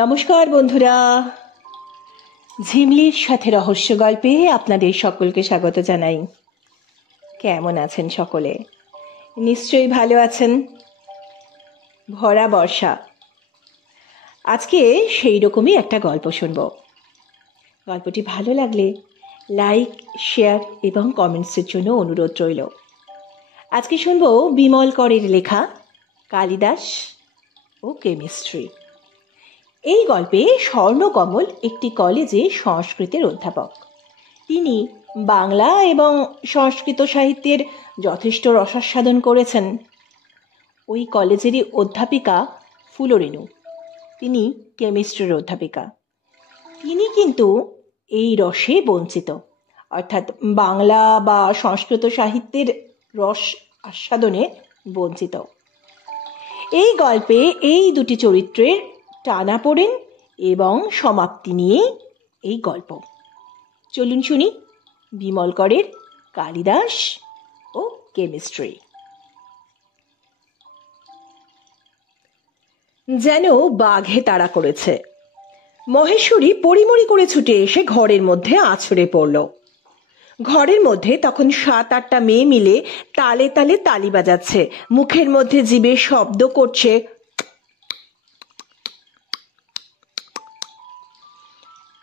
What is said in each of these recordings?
নমস্কার বন্ধুরা, ঝিমলির সাথে রহস্য গল্পে আপনাদের সকলকে স্বাগত জানাই। কেমন আছেন সকলে? নিশ্চয়ই ভালো আছেন। ভরা বর্ষা, আজকে সেই রকমই একটা গল্প শুনব। গল্পটি ভালো লাগলে লাইক, শেয়ার এবং কমেন্টসের জন্য অনুরোধ রইল। আজকে শুনব বিমল করের লেখা কালিদাস ও কেমিস্ট্রি। এই গল্পে স্বর্ণকমল একটি কলেজে সংস্কৃতের অধ্যাপক। তিনি বাংলা এবং সংস্কৃত সাহিত্যের যথেষ্ট রসাস্বাদন করেছেন। ওই কলেজেরই অধ্যাপিকা ফুলরেণু, তিনি কেমিস্ট্রির অধ্যাপিকা। তিনি কিন্তু এই রসে বঞ্চিত, অর্থাৎ বাংলা বা সংস্কৃত সাহিত্যের রস আস্বাদনে বঞ্চিত। এই গল্পে এই দুটি চরিত্রের টানাপোড়েন এবং সমাপ্তি নিয়ে এই গল্প। চলুন শুনি বিমল করের কালিদাস ও কেমিস্ট্রি। যেন বাঘে তাড়া করেছে, মহেশ্বরী পরিমরি করে ছুটে এসে ঘরের মধ্যে আছড়ে পড়ল। ঘরের মধ্যে তখন 7-8টা মেয়ে মিলে তালে তালে তালি বাজাচ্ছে, মুখের মধ্যে জিভে শব্দ করছে।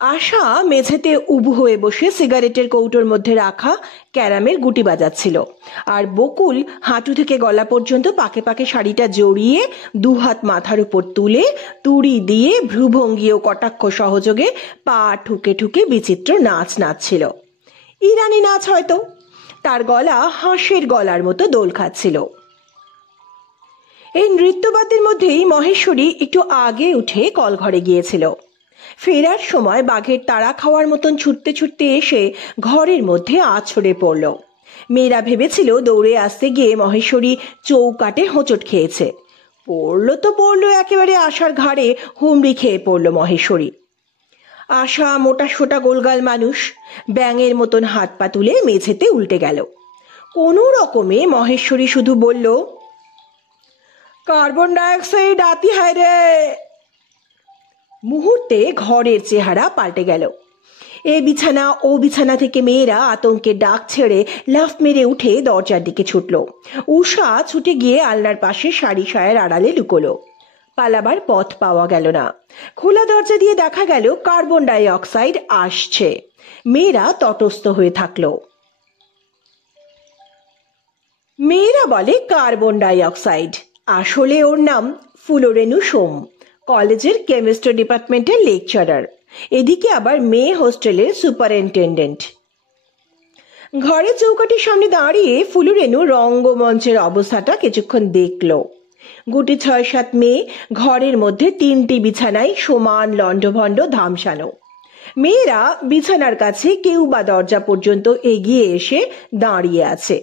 আশা মেঝেতে উবু হয়ে বসে সিগারেটের কৌটোর মধ্যে রাখা ক্যারামের গুটি বাজাচ্ছিল, আর বকুল হাঁটু থেকে গলা পর্যন্ত পাকে পাকে শাড়িটা জড়িয়ে দুহাত মাথার উপর তুলে তুড়ি দিয়ে ভ্রুভঙ্গি ও কটাক্ষ সহযোগে পা ঠুকে ঠুকে বিচিত্র নাচ নাচছিল। ইরানি নাচ হয়তো। তার গলা হাঁসের গলার মতো দোল খাচ্ছিল। এই নৃত্যবাদ্যের মধ্যেই মহেশ্বরী একটু আগে উঠে কলঘরে গিয়েছিল। ফেরার সময় বাঘের তাড়া খাওয়ার মতন ছুটতে ছুটতে এসে ঘরের মধ্যে আছড়ে পড়ল। মেয়েরা ভেবেছিল দৌড়ে আসতে গিয়ে মহেশ্বরী চৌকাটে হোঁচট খেয়েছে। পড়লো তো পড়লো একেবারে আশার ঘাড়ে হুমড়ি খেয়ে পড়ল মহেশ্বরী। আশা মোটা সোটা গোলগাল মানুষ, ব্যাঙের মতন হাত পা তুলে মেঝেতে উল্টে গেল। কোনো রকমে মহেশ্বরী শুধু বলল, কার্বন ডাইঅক্সাইড আতি হায় রে। মুহূর্তে ঘরের চেহারা পাল্টে গেল। এ বিছানা ও বিছানা থেকে মেয়েরা আতঙ্কে ডাক ছেড়ে লাফ মেরে উঠে দরজার দিকে ছুটল। উষা ছুটে গিয়ে আলনার পাশে শাড়ি সায়ার আড়ালে লুকোলো। পালাবার পথ পাওয়া গেল না। খোলা দরজা দিয়ে দেখা গেল কার্বন ডাই অক্সাইড আসছে। মেয়েরা তটস্থ হয়ে থাকলো। মেয়েরা বলে কার্বন ডাই অক্সাইড, আসলে ওর নাম ফুলরেণু সোম, কলেজের কেমিস্ট্রি ডিপার্টমেন্টের লেকচারার, এদিকে আবার মেয়ে হোস্টেলের সুপারিনটেন্ডেন্ট। ঘরের চৌকাটির সামনে দাঁড়িয়ে ফুলরেণু রঙ্গমঞ্চের অবস্থাটা কিছুক্ষণ দেখল। গুটি 6-7 মেয়ে ঘরের মধ্যে 3টি বিছানায় সমান লণ্ডভণ্ড ধামসানো। মেয়েরা বিছানার কাছে কেউ বা দরজা পর্যন্ত এগিয়ে এসে দাঁড়িয়ে আছে।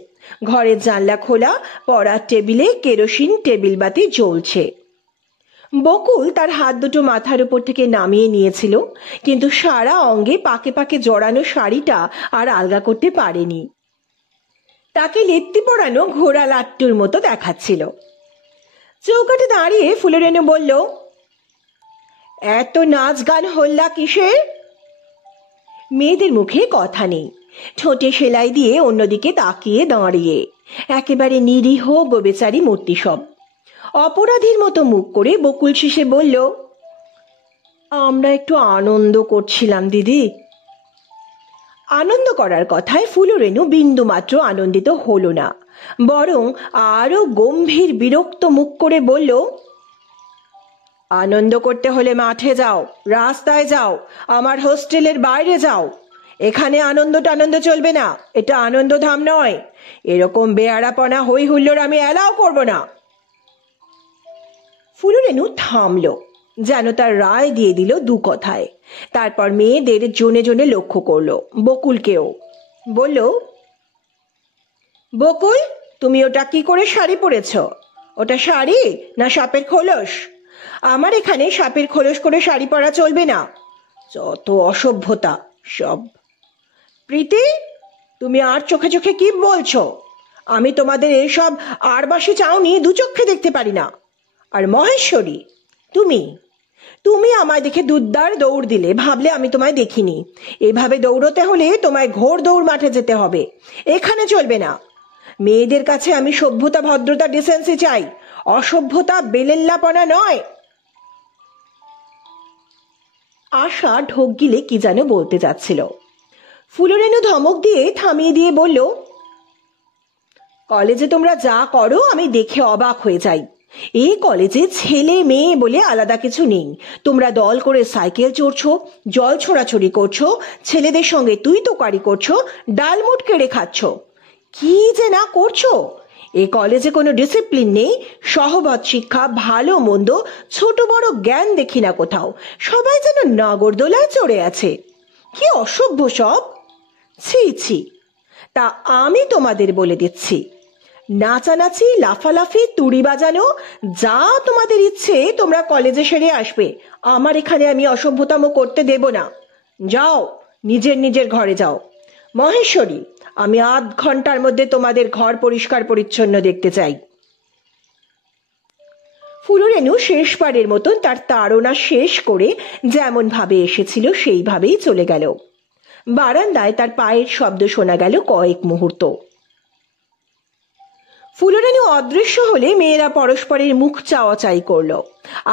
ঘরের জানলা খোলা, পড়ার টেবিলে কেরোসিন টেবিল বাতি জ্বলছে। বকুল তার হাত দুটো মাথার উপর থেকে নামিয়ে নিয়েছিল, কিন্তু সারা অঙ্গে পাকে পাকে জড়ানো শাড়িটা আর আলগা করতে পারেনি। তাকে লেত্তি পড়ানো ঘোড়া লাট্টুর মতো দেখাচ্ছিল। চৌকাঠে দাঁড়িয়ে ফুলরেণু বলল, এত নাচ গান হল্লা কিসের? মেয়েদের মুখে কথা নেই, ঠোঁটে সেলাই দিয়ে অন্যদিকে তাকিয়ে দাঁড়িয়ে একেবারে নিরীহ গোবেচারী মূর্তি সব। অপরাধীর মতো মুখ করে বকুল শেষে বলল, আমরা একটু আনন্দ করছিলাম দিদি। আনন্দ করার কথায় ফুলরেণু বিন্দু মাত্র আনন্দিত হলো না, বরং আরো গম্ভীর বিরক্ত মুখ করে বলল, আনন্দ করতে হলে মাঠে যাও, রাস্তায় যাও, আমার হোস্টেলের বাইরে যাও। এখানে আনন্দ টানন্দ চলবে না, এটা আনন্দধাম নয়। এরকম বেয়ারাপনা হই হুল্লোড় আমি অ্যালাও করব না। ফুলরেণু থামল, যেন তার রায় দিয়ে দিল 2 কথায়। তারপর মেয়েদের জনে জনে লক্ষ্য করলো, বকুলকেও। বলল, বকুল, তুমি ওটা কি করে শাড়ি পরেছ? ওটা শাড়ি না সাপের খোলস? আমার এখানে সাপের খোলস করে শাড়ি পরা চলবে না। যত অসভ্যতা সব। প্রীতি, তুমি আর চোখে চোখে কি বলছো? আমি তোমাদের এসব আরবাসী চাউনি 2 চোখে দেখতে পারি না। আর মহেশ্বরী, তুমি তুমি আমায় দেখে দুদ্দার দৌড় দিলে, ভাবলে আমি তোমায় দেখিনি। এভাবে দৌড়তে হলে তোমায় ঘোর দৌড় মাঠে যেতে হবে, এখানে চলবে না। মেয়েদের কাছে আমি সভ্যতা, ভদ্রতা, ডিসেন্সি চাই, অসভ্যতা, বেলেল্লাপনা নয়। আশা ঢোক গিলে কি যেন বলতে যাচ্ছিল। ফুলরেনু ধমক দিয়ে থামিয়ে দিয়ে বলল, কলেজে তোমরা যা করো আমি দেখে অবাক হয়ে যাই। এই কলেজে ছেলে মেয়ে বলে আলাদা কিছু নেই। তোমরা দল করে সাইকেল চড়ছো, জল ছোড়াছড়ি করছো, ছেলেদের সঙ্গে তুই তোকারি করছো, ডালমুট কেড়ে খাচ্ছ, কি যে না করছো। এই কলেজে কোনো ডিসিপ্লিন নেই, সহবত শিক্ষা, ভালো মন্দ, ছোট বড় জ্ঞান দেখি না কোথাও। সবাই যেন নাগরদোলায় চড়ে আছে। কি অসভ্য সব! ছি ছি! তা আমি তোমাদের বলে দিচ্ছি, নাচানাচি, লাফালাফি, তুড়ি বাজানো, যা তোমাদের ইচ্ছে তোমরা কলেজে সেরে আসবে। আমার এখানে আমি অসভ্যতাম করতে দেব না। যাও, নিজের নিজের ঘরে যাও। মহেশ্বরী, আমি আধ ঘন্টার মধ্যে তোমাদের ঘর পরিষ্কার পরিচ্ছন্ন দেখতে চাই। ফুলরেনু শেষবারের মতন তার তাড়না শেষ করে যেমন ভাবে এসেছিল সেইভাবেই চলে গেল। বারান্দায় তার পায়ের শব্দ শোনা গেল কয়েক মুহূর্ত। ফুলরেনু অদৃশ্য হলে মেয়েরা পরস্পরের মুখ চাওয়াচাই করল।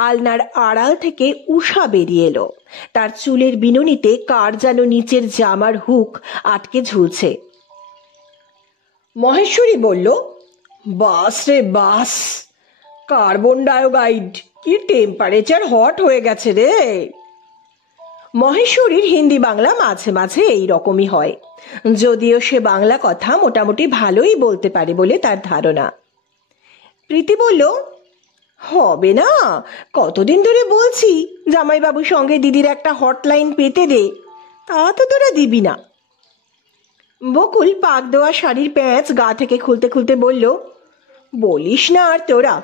আলনার আড়াল থেকে উষা বেরিয়ে এলো। তার চুলের বিনুনিতে কার যেন নিচের জামার হুক আটকে ঝুলছে। মহেশ্বরী বলল, বাস রে বাস, কার্বন ডাইঅক্সাইড, কি টেম্পারেচার হট হয়ে গেছে রে। মহেশ্বরীর হিন্দি বাংলা মাঝে মাঝে এই রকমই হয়, যদিও সে বাংলা কথা মোটামুটি ভালোই বলতে পারে বলে তার ধারণা। প্রীতি বলল, হবে না, কতদিন ধরে বলছি জামাইবাবুর সঙ্গে দিদির একটা হটলাইন পেতে দে, তা তো তোরা দিবি না। বকুল পাক দেওয়া শাড়ির প্যাঁচ গা থেকে খুলতে খুলতে বলল, বলিস না আর তোরা,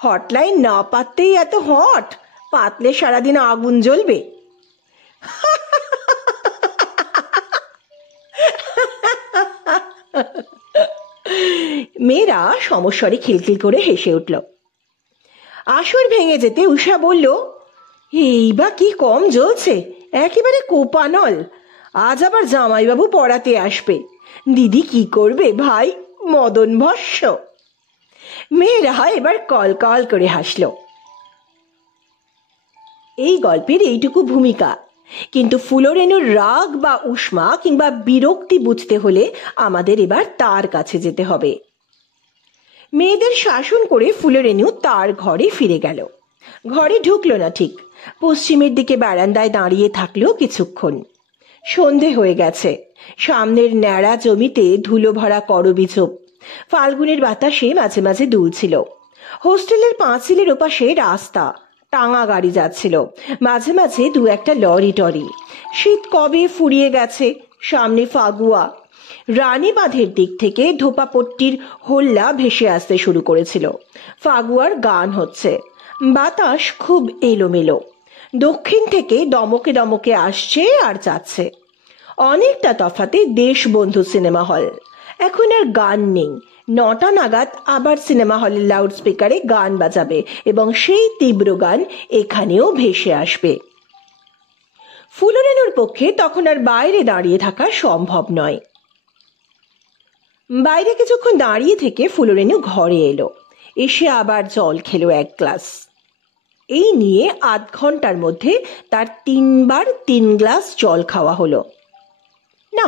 হটলাইন না পাততেই এত হট, পাতলে সারাদিন আগুন জ্বলবে। মেয়েরা সমস্বরে খিলখিল করে হেসে উঠল। আসর ভেঙে যেতে উষা বলল, এই বা কি কম জ্বলছে, একেবারে কোপানল। আজ আবার জামাইবাবু পড়াতে আসবে, দিদি কি করবে ভাই, মদন ভস্য। মেয়েরা এবার কল কল করে হাসল। এই গল্পের এইটুকু ভূমিকা, কিন্তু ফুলরেনুর রাগ বা উষ্মা কিংবা বিরক্তি বুঝতে হলে আমাদের এবার তার কাছে যেতে হবে। মেয়েদের শাসন করে ফুলরেনু তার ঘরে ফিরে গেল। ঘরে ঢুকলো না ঠিক, পশ্চিমের দিকে বারান্দায় দাঁড়িয়ে থাকলো কিছুক্ষণ। সন্ধে হয়ে গেছে। সামনের ন্যাড়া জমিতে ধুলো ভরা করবিঝোপ, ফাল্গুনের বাতাসে মাঝে মাঝে দুলছিল। হোস্টেলের পাঁচিলের ওপাশে রাস্তা, টাঙা গাড়ি যাচ্ছিল, মাঝে মাঝে দু একটা লরি টরি। শীত কবে ফুরিয়ে গেছে, সামনে ফাগুয়া। রানী বাঁধের দিক থেকে ধোপাপট্টির হোল্লা ভেসে আসতে শুরু করেছিল। ফাগুয়ার গান হচ্ছে, বাতাস খুব এলোমেলো। দক্ষিণ থেকে দমকে দমকে আসছে আর যাচ্ছে। অনেকটা তফাতে দেশবন্ধু সিনেমা হল। এখন আর গান নেই। 9টা নাগাদ আবার সিনেমা হলের লাউড স্পিকারে গান বাজাবে এবং সেই তীব্র গান এখানেও ভেসে আসবে। ফুলরেনুর পক্ষে তখন আর বাইরে দাঁড়িয়ে থাকা সম্ভব নয়। বাইরে কিছুক্ষণ দাঁড়িয়ে থেকে ফুলরেনু ঘরে এলো। এসে আবার জল খেলো 1 গ্লাস। এই নিয়ে আধ ঘন্টার মধ্যে তার 3বার 3 গ্লাস জল খাওয়া হলো। না,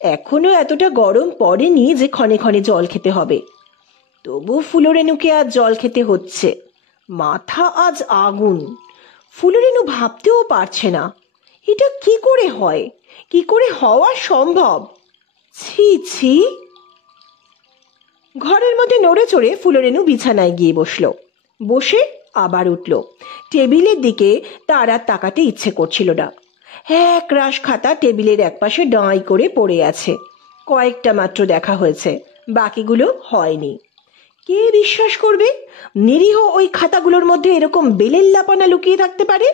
এখনো এতটা গরম পড়েনি যে ক্ষণে ক্ষণে জল খেতে হবে। তবু ফুলরেনুকে আজ জল খেতে হচ্ছে। মাথা আজ আগুন। ফুলরেনু ভাবতেও পারছে না এটা কি করে হয়, কি করে হওয়া সম্ভব। ছি ছি। ঘরের মধ্যে নড়ে চড়ে ফুলরেনু বিছানায় গিয়ে বসলো। বসে আবার উঠল। টেবিলের দিকে তার আর তাকাতে ইচ্ছে করছিল না। এক রাশ খাতা টেবিলের একপাশে ডাঁই করে পড়ে আছে। কয়েকটা মাত্র দেখা হয়েছে, বাকিগুলো হয়নি। কে বিশ্বাস করবে নিরীহ ওই খাতাগুলোর মধ্যে এরকম বেলেল্লাপনা লুকিয়ে থাকতে পারে?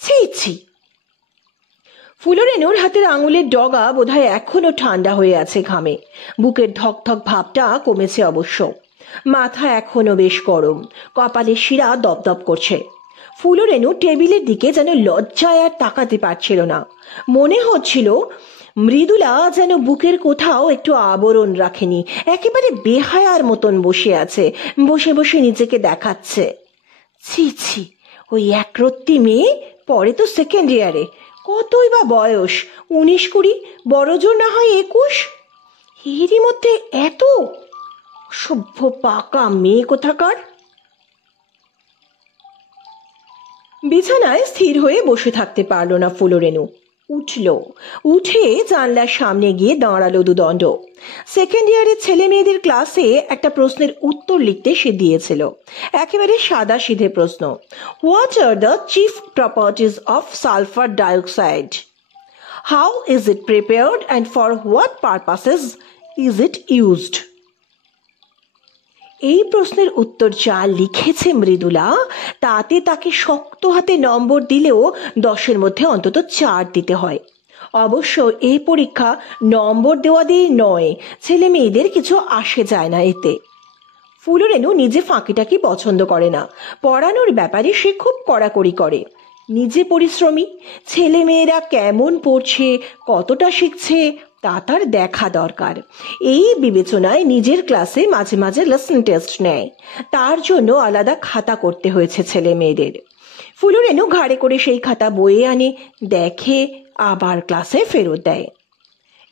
ছি ছি। ফুলরেনুর হাতের আঙুলের ডগা বোধহয় এখনো ঠান্ডা হয়ে আছে ঘামে। বুকের ধকধক ভাবটা কমেছে অবশ্য। মাথা এখনো বেশ গরম, কপালের শিরা দপদপ করছে। ফুলরেনু টেবিলের দিকে যেন লজ্জায় আর তাকাতে পারছিল না। মনে হচ্ছিল মৃদুলা যেন বুকের কোথাও একটু আবরণ রাখেনি, একেবারে বেহায়ার মতন বসে আছে, বসে বসে নিজেকে দেখাচ্ছে। ছি ছি, ওই একরত্তি মেয়ে, পরে তো সেকেন্ড ইয়ারে, কতই বা বয়স, 19-20, বড়জোর না হয় 21। এরই মধ্যে এত সভ্য পাকা মেয়ে কোথাকার। বিছানায় স্থির হয়ে বসে থাকতে পারল না ফুলরেনু। উঠল, উঠে জানলার সামনে গিয়ে দাঁড়ালো দুদণ্ড। সেকেন্ড ইয়ারের ছেলে মেয়েদের ক্লাসে একটা প্রশ্নের উত্তর লিখতে সে দিয়েছিল। একেবারে সাদা সিধে প্রশ্ন, what are the chief properties of sulphur dioxide, how is it prepared and for what purposes is it used. এই প্রশ্নের উত্তর যা লিখেছে মৃদুলা, তাতে তাকে শক্ত হাতে নম্বর দিলেও 10-এর মধ্যে অন্তত 4 দিতে হয়। অবশ্য এই পরীক্ষা নম্বর দেওয়া দিয়ে নয়, ছেলে মেয়েদের কিছু আসে যায় না এতে। ফুলরেনু নিজে ফাঁকিটাকি পছন্দ করে না, পড়ানোর ব্যাপারে সে খুব কড়াকড়ি করে। নিজে পরিশ্রমী, ছেলে মেয়েরা কেমন পড়ছে, কতটা শিখছে তা তার দেখা দরকার। এই বিবেচনায় নিজের ক্লাসে মাঝে মাঝে লেসন টেস্ট নেয়, তার জন্য আলাদা খাতা করতে হয়েছে ছেলে মেয়েদের। ফুলরেনু ঘাড়ে করে সেই খাতা বয়ে আনে, দেখে, আবার ক্লাসে ফেরত দেয়।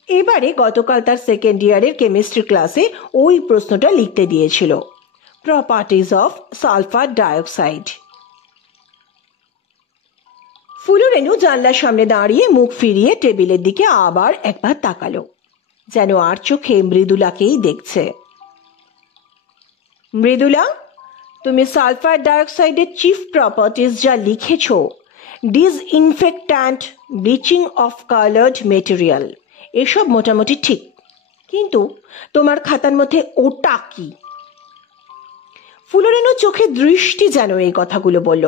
এবারে গতকাল তার সেকেন্ড ইয়ারের কেমিস্ট্রি ক্লাসে ওই প্রশ্নটা লিখতে দিয়েছিল, প্রপার্টিজ অফ সালফার ডাইঅক্সাইড। ফুলরেনু জানলার সামনে দাঁড়িয়ে মুখ ফিরিয়ে টেবিলের দিকে আবার একবার তাকালো, যেন আর চোখে মৃদুলাকেই দেখছে। মৃদুলা, তুমি সালফার ডাইঅক্সাইডের চিফ প্রপার্টিজ যা লিখেছ, disinfectant, bleaching of coloured material, এসব মোটামুটি ঠিক, কিন্তু তোমার খাতার মধ্যে ওটা কি? ফুলরেনুর চোখে দৃষ্টি যেন এই কথাগুলো বলল।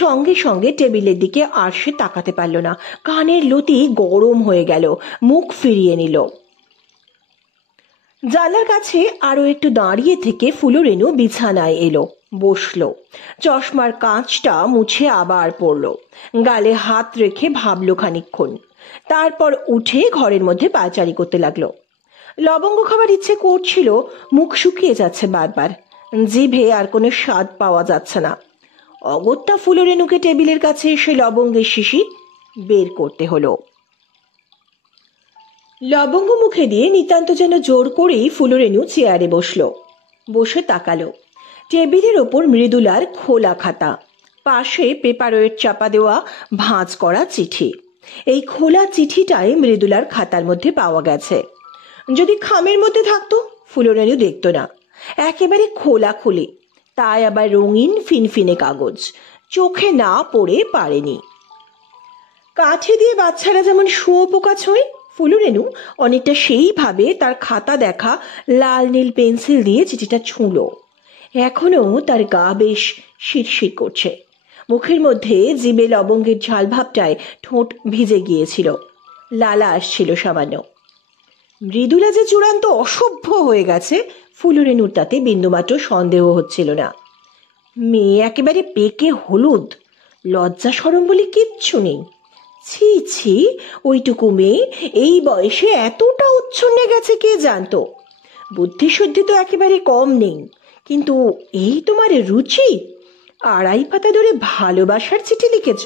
সঙ্গে সঙ্গে টেবিলের দিকে আর সে তাকাতে পারল না, কানের লতি গরম হয়ে গেল, মুখ ফিরিয়ে নিল। জানলার কাছে আরো একটু দাঁড়িয়ে থেকে ফুলরেনু বিছানায় এলো, বসলো, চশমার কাঁচটা মুছে আবার পড়ল, গালে হাত রেখে ভাবলো খানিকক্ষণ, তারপর উঠে ঘরের মধ্যে পায়চারি করতে লাগলো। লবঙ্গ খাবার ইচ্ছে করছিল, মুখ শুকিয়ে যাচ্ছে বারবার, জিভে আর কোনো স্বাদ পাওয়া যাচ্ছে না। অগত্যা ফুলরেনুকে টেবিলের কাছে এসে লবঙ্গের শিশি বের করতে হলো। লবঙ্গ মুখে দিয়ে নিতান্ত যেন জোর করেই ফুলরেনু চেয়ারে বসলো, বসে তাকালো। টেবিলের ওপর মৃদুলার খোলা খাতা, পাশে পেপারওয়েট চাপা দেওয়া ভাঁজ করা চিঠি। এই খোলা চিঠিটাই মৃদুলার খাতার মধ্যে পাওয়া গেছে। যদি খামের মধ্যে থাকতো ফুলরেনু দেখতো না, একেবারে খোলাখুলি, তাই আবার রঙিন ফিনফিনে কাগজ, চোখে না পড়ে পারেনি। কাঠি দিয়ে বাচ্চারা যেমন শুঁয়োপোকা ছোঁয়, ফুলরেনু অনেকটা সেইভাবে তার খাতা দেখা লাল নীল পেন্সিল দিয়ে চিঠিটা ছুঁলো। এখনো তার গা বেশ শিরশির করছে, মুখের মধ্যে জিভে লবঙ্গের ঝাল ভাবটায় ঠোঁট ভিজে গিয়েছিল, লালা আসছিল সামান্য। মৃদুলা যে চূড়ান্ত অসভ্য হয়ে গেছে ফুলরেনুর তাতে বিন্দুমাত্র সন্দেহ হচ্ছিল না। মেয়ে একেবারে পেকে হলুদ, লজ্জা শরম বলে কিচ্ছু নেই। ছি ছি, ওইটুকু মেয়ে এই বয়সে এতটা উচ্ছন্নে গেছে কে জানতো। বুদ্ধি শুদ্ধি তো একেবারে কম নেই, কিন্তু এই তোমার রুচি, 2.5 পাতা ধরে ভালোবাসার চিঠি লিখেছ।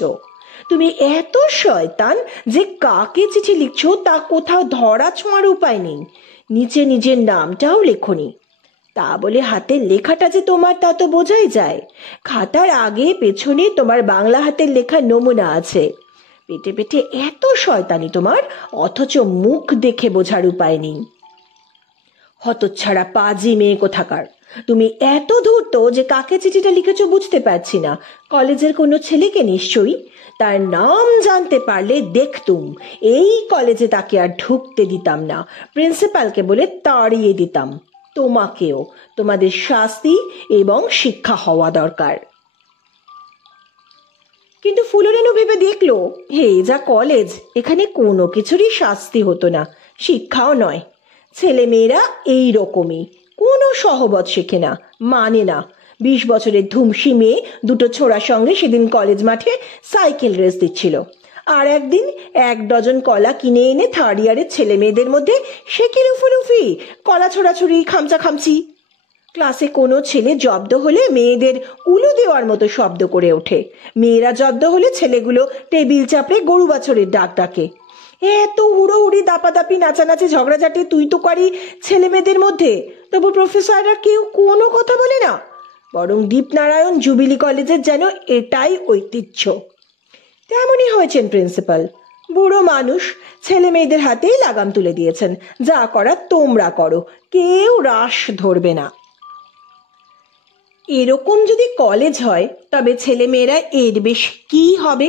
তুমি এত শয়তান যে কাকে চিঠি লিখছো তা কোথাও ধরা ছোঁয়ার উপায় নেই, নিচে নিজের নামটাও লেখনি। তা বলে হাতের লেখাটা যে তোমার তা তো বোঝাই যায়। খাতার আগে পেছনে তোমার বাংলা হাতের লেখা নমুনা আছে। পেটে পেটে এত শয়তানি তোমার, অথচ মুখ দেখে বোঝার উপায় নেই। হতচ্ছাড়া পাজি মেয়ে কোথাকার, তুমি এত ধূর্ত যে কাকে চিঠিটা লিখেছো বুঝতে পারছি না। কলেজের কোনো ছেলেকে নিশ্চয়ই, তার নাম জানতে পারলে দেখতুম এই কলেজে তাকে আর ঢুকতে দিতাম না, প্রিন্সিপালকে বলে তাড়িয়ে দিতাম। তোমাকেও, তোমাদের শাস্তি এবং শিক্ষা হওয়া দরকার। কিন্তু ফুলরেনু ভেবে দেখলো, হে যা কলেজ, এখানে কোনো কিছুরই শাস্তি হতো না, শিক্ষাও নয়। ছেলে মেয়েরা এই রকমই, কোনো সহবত শেখে না, মানে না, 20 বছরের ধুমসি মেয়ে দুটো ছোড়ার সঙ্গে সেদিন কলেজ মাঠে সাইকেল রেস দিচ্ছিল। আর একদিন 1 ডজন কলা কিনে এনে থার্ড ইয়ারের ছেলে মেয়েদের মধ্যে সে কি লুফুলুফি, কলা ছোড়াছুড়ি, খামচা খামচি। ক্লাসে কোনো ছেলে জব্দ হলে মেয়েদের উলু দেওয়ার মতো শব্দ করে ওঠে, মেয়েরা জব্দ হলে ছেলেগুলো টেবিল চাপড়ে গরু বাছরের ডাক ডাকে। এত হুড়োহুড়ি, দাপাদাপি, নাচানাচি, ঝগড়াঝাটি তুই তো করি ছেলে মেয়েদের মধ্যে, তবু প্রফেসররা কেউ কোনো কথা বলে না। বরং দীপনারায়ণ জুবিলি কলেজের যেন এটাই ঐতিহ্য। তেমনই হয়েছেন প্রিন্সিপাল, বুড়ো মানুষ, ছেলে মেয়েদের হাতেই লাগাম তুলে দিয়েছেন, যা করার তোমরা করো, কেউ রাশ ধরবে না। এরকম যদি কলেজ হয় তবে ছেলে মেয়েরা এর বেশি কি হবে?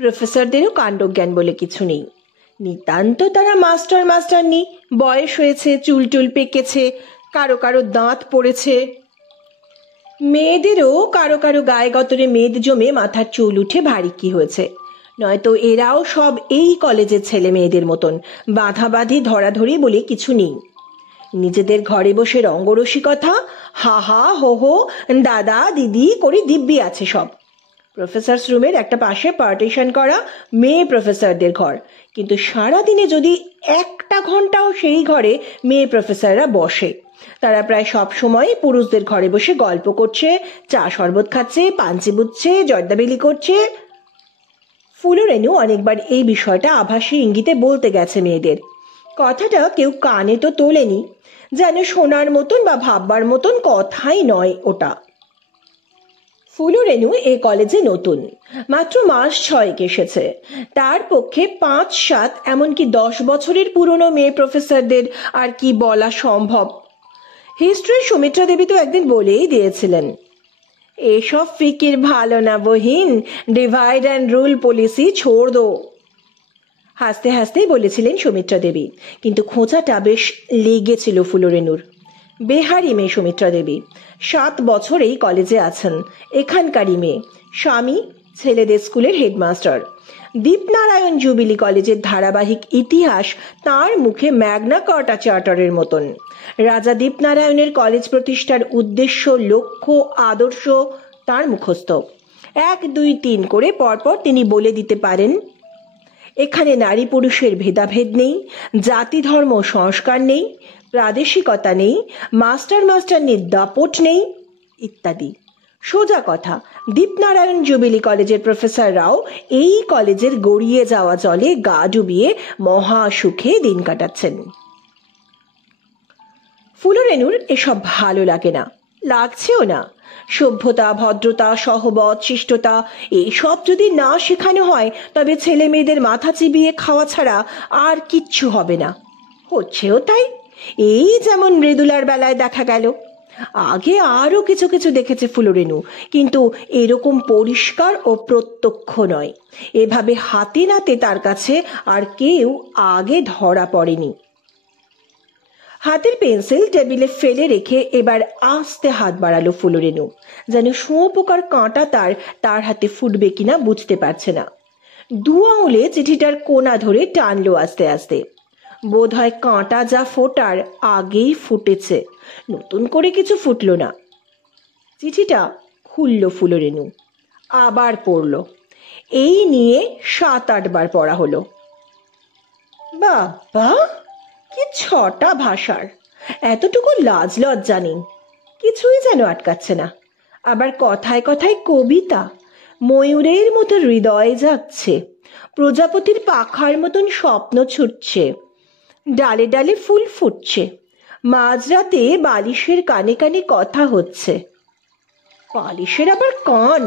প্রফেসরদেরও কাণ্ডজ্ঞান বলে কিছু নেই, নিতান্ত তারা মাস্টারনি, বয়স হয়েছে, চুল টুল পেকেছে, কারো কারো দাঁত পড়েছে। মেয়েদেরও কারো কারো গায়ে গতরে মেদ জমে মাথার চুল উঠে ভারী কি হয়েছে, নয়তো এরাও সব এই কলেজের ছেলে মেয়েদের মতন বাঁধাবাঁধি ধরাধরি বলে কিছু নেই। নিজেদের ঘরে বসে রঙ্গরসিকতা, হা হা হো হো, দাদা দিদি করে দিব্যি আছে সব। প্রফেসর্স রুমের একটা পাশে পার্টিশন করা মেয়ে প্রফেসরদের ঘর, কিন্তু সারাদিনে যদি 1 ঘন্টাও সেই ঘরে মেয়ে প্রফেসররা বসে, তারা প্রায় সব সময় পুরুষদের ঘরে বসে গল্প করছে, চা শরবত খাচ্ছে, পাঞ্চি বুঝছে, জর্দাবেলি করছে। ফুলরেনু অনেকবার এই বিষয়টা আভাসী ইঙ্গিতে বলতে গেছে মেয়েদের, কথাটা কেউ কানে তো তোলেনি, যেন শোনার মতন বা ভাববার মতন কথাই নয় ওটা। ফুলরেনু এ কলেজে নতুন, মাত্র মাস 6 এসেছে। তার পক্ষে 5-7 এমনকি 10 বছরের পুরনো মেয়ে প্রফেসরদের আর কি বলা সম্ভব? হিস্ট্রির সুমিত্রা দেবী তো একদিন বলেই দিয়েছিলেন, এসব ফিকির ভালো না বহিন, ডিভাইড অ্যান্ড রুল পলিসি ছোড় দো। হাসতে হাসতেই বলেছিলেন সুমিত্রা দেবী, কিন্তু খোঁচাটা বেশ লেগেছিল ফুলরেনুর। বেহারি মেয়ে সুমিত্রা দেবী, 7 বছর এই কলেজে আছেন, এখানকারই মেয়ে, স্বামী ছেলেদের স্কুলের হেডমাস্টার। দীপনারায়ণ জুবিলি কলেজের ধারাবাহিক ইতিহাস তার মুখে ম্যাগনা কার্টা চার্টারের মতন। রাজা দীপনারায়ণের কলেজ প্রতিষ্ঠার উদ্দেশ্য, লক্ষ্য, আদর্শ তার মুখস্থ। 1 2 3 করে পরপর তিনি বলে দিতে পারেন। এখানে নারী পুরুষের ভেদাভেদ নেই, জাতি ধর্ম সংস্কার নেই, প্রাদেশিকতা নেই, মাস্টারনির দাপট নেই, ইত্যাদি। সোজা কথা, দীপনারায়ণ জুবিলি কলেজের প্রফেসররাও এই কলেজের গড়িয়ে যাওয়া জলে গা ডুবিয়ে মহা সুখে দিন কাটাচ্ছেন। ফুলরেনুর এসব ভালো লাগে না, লাগছেও না। সভ্যতা, ভদ্রতা, সহবত, শিষ্টতা এইসব যদি না শেখানো হয় তবে ছেলে মেয়েদের মাথা চিবিয়ে খাওয়া ছাড়া আর কিচ্ছু হবে না। হচ্ছেও তাই। এই যেমন মৃদুলার বেলায় দেখা গেল। আগে আরো কিছু কিছু দেখেছে ফুলরেনু, কিন্তু এরকম পরিষ্কার ও প্রত্যক্ষ নয়। এভাবে হাতে নাতে তার কাছে আর কেউ আগে ধরা পড়েনি। হাতের পেন্সিল টেবিলে ফেলে রেখে এবার আস্তে হাত বাড়ালো ফুলরেনু, যেন শুঁয়োপোকার কাঁটা তার হাতে ফুটবে কিনা বুঝতে পারছে না। 2 আঙুলে চিঠিটার কোনা ধরে টানলো আস্তে আস্তে। বোধ হয় কাঁটা যা ফোটার আগেই ফুটেছে, নতুন করে কিছু ফুটলো না। চিঠিটা খুলল ফুলরেনু, আবার পড়ল। এই নিয়ে 7-8 বার পড়া হলো। বাবা, কি 6টা ভাষার! এতটুকু লাজ লজ্জা নেই, কিছুই যেন আটকাচ্ছে না। আবার কথায় কথায় কবিতা, ময়ূরের মতো হৃদয় যাচ্ছে, প্রজাপতির পাখার মতন স্বপ্ন ছুটছে, ডালে ডালে ফুল ফুটছে, মাঝরাতে বালিশের কানে কানে কথা হচ্ছে। বালিশের আবার কান!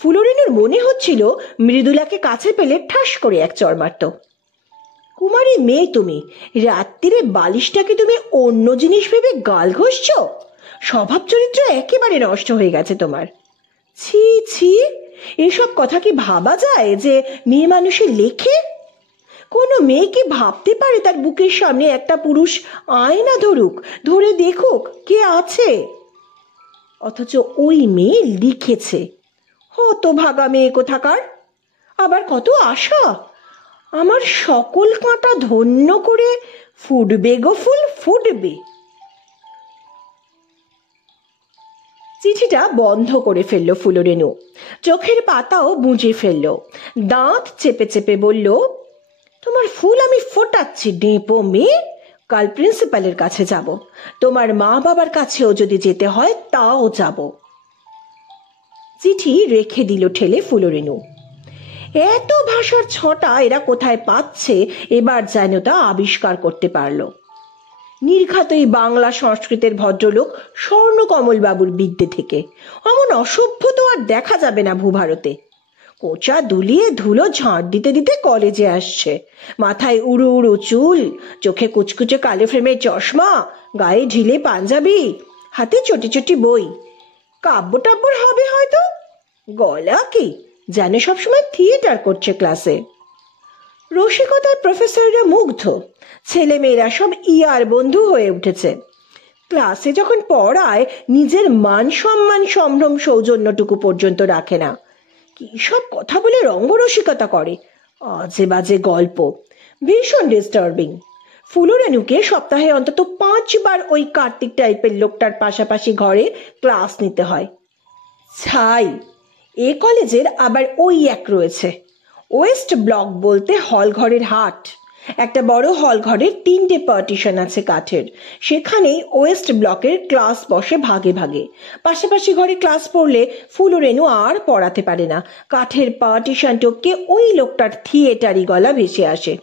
ফুলরেনুর মনে হচ্ছিল মৃদুলাকে কাছে পেলে ঠাস করে এক চড় মারত। কুমারী মেয়ে তুমি, রাত্রিরে বালিশটাকে তুমি অন্য জিনিস ভেবে গাল ঘষছ? স্বভাব চরিত্র একেবারে নষ্ট হয়ে গেছে তোমার। ছি ছি, এসব কথা কি ভাবা যায় যে মেয়ে মানুষে লেখে? কোনো মেয়ে কি ভাবতে পারে তার বুকের সামনে একটা পুরুষ আয়না ধরুক, ধরে দেখুক কে আছে? অথচ ওই মেয়ে লিখেছে। হতভাগা মেয়ে কোথাকার! আবার কত আশা, আমার সকল কাঁটা ধন্য করে ফুটবে গো ফুল, ফুটবে। চিঠিটা বন্ধ করে ফেললো ফুলরেনু, চোখের পাতাও বুঁজে ফেললো, দাঁত চেপে চেপে বলল, তোমার ফুল আমি ফোটাচ্ছি ডেপো মেয়ে। কাল প্রিন্সিপালের কাছে যাব, তোমার মা বাবার কাছেও যদি যেতে হয় তাও যাব। চিঠি রেখে দিল ঠেলে ফুলরেনু। এত ভাষার ছটা এরা কোথায় পাচ্ছে এবার যেন তা আবিষ্কার করতে পারল। নির্ঘাত এই বাংলা সংস্কৃতের ভদ্রলোক স্বর্ণকমল বাবুর বিদ্যে থেকে অমন অসভ্য তো আর দেখা যাবে না ভূভারতে। কোচা দুলিয়ে ধুলো ঝাঁট দিতে দিতে কলেজে আসছে, মাথায় উড়ু উড়ু চুল, চোখে কুচকুচে কালো ফ্রেমের চশমা, গায়ে ঢিলে পাঞ্জাবি, হাতে চটি চটি বই। কাব্য টাব্যর হবে হয়তো, গলা কি যেন সবসময় থিয়েটার করছে ক্লাসে। রসিকতার প্রফেসররা মুগ্ধ, ছেলে মেয়েরা সব ইয়ার বন্ধু হয়ে উঠেছে। ক্লাসে যখন পড়ায় নিজের মান সম্মান সম্ভ্রম সৌজন্যটুকু পর্যন্ত রাখে না, কি সব কথা বলে রঙ্গরসিকতা করে, আজে বাজে গল্প, ভীষণ ডিস্টার্বিং। ফুলরেনুকে সপ্তাহে অন্তত 5 বার ওই কার্তিক টাইপের লোকটার পাশাপাশি ঘরে ক্লাস নিতে হয়। ছাই, এ কলেজের আবার ওই এক রয়েছে, ওয়েস্ট ব্লক বলতে হল ঘরের হাট। একটা বড় হল ঘরের 3টে পার্টিশন আছে কাঠের, সেখানেই ওয়েস্ট ব্লকের ক্লাস বসে ভাগে ভাগে। পাশাপাশি ঘরে ক্লাস পড়লে ফুলরেনু আর পড়াতে পারে না, কাঠের পার্টিশন টপকে ওই লোকটার থিয়েটারি গলা ভেসে আসে।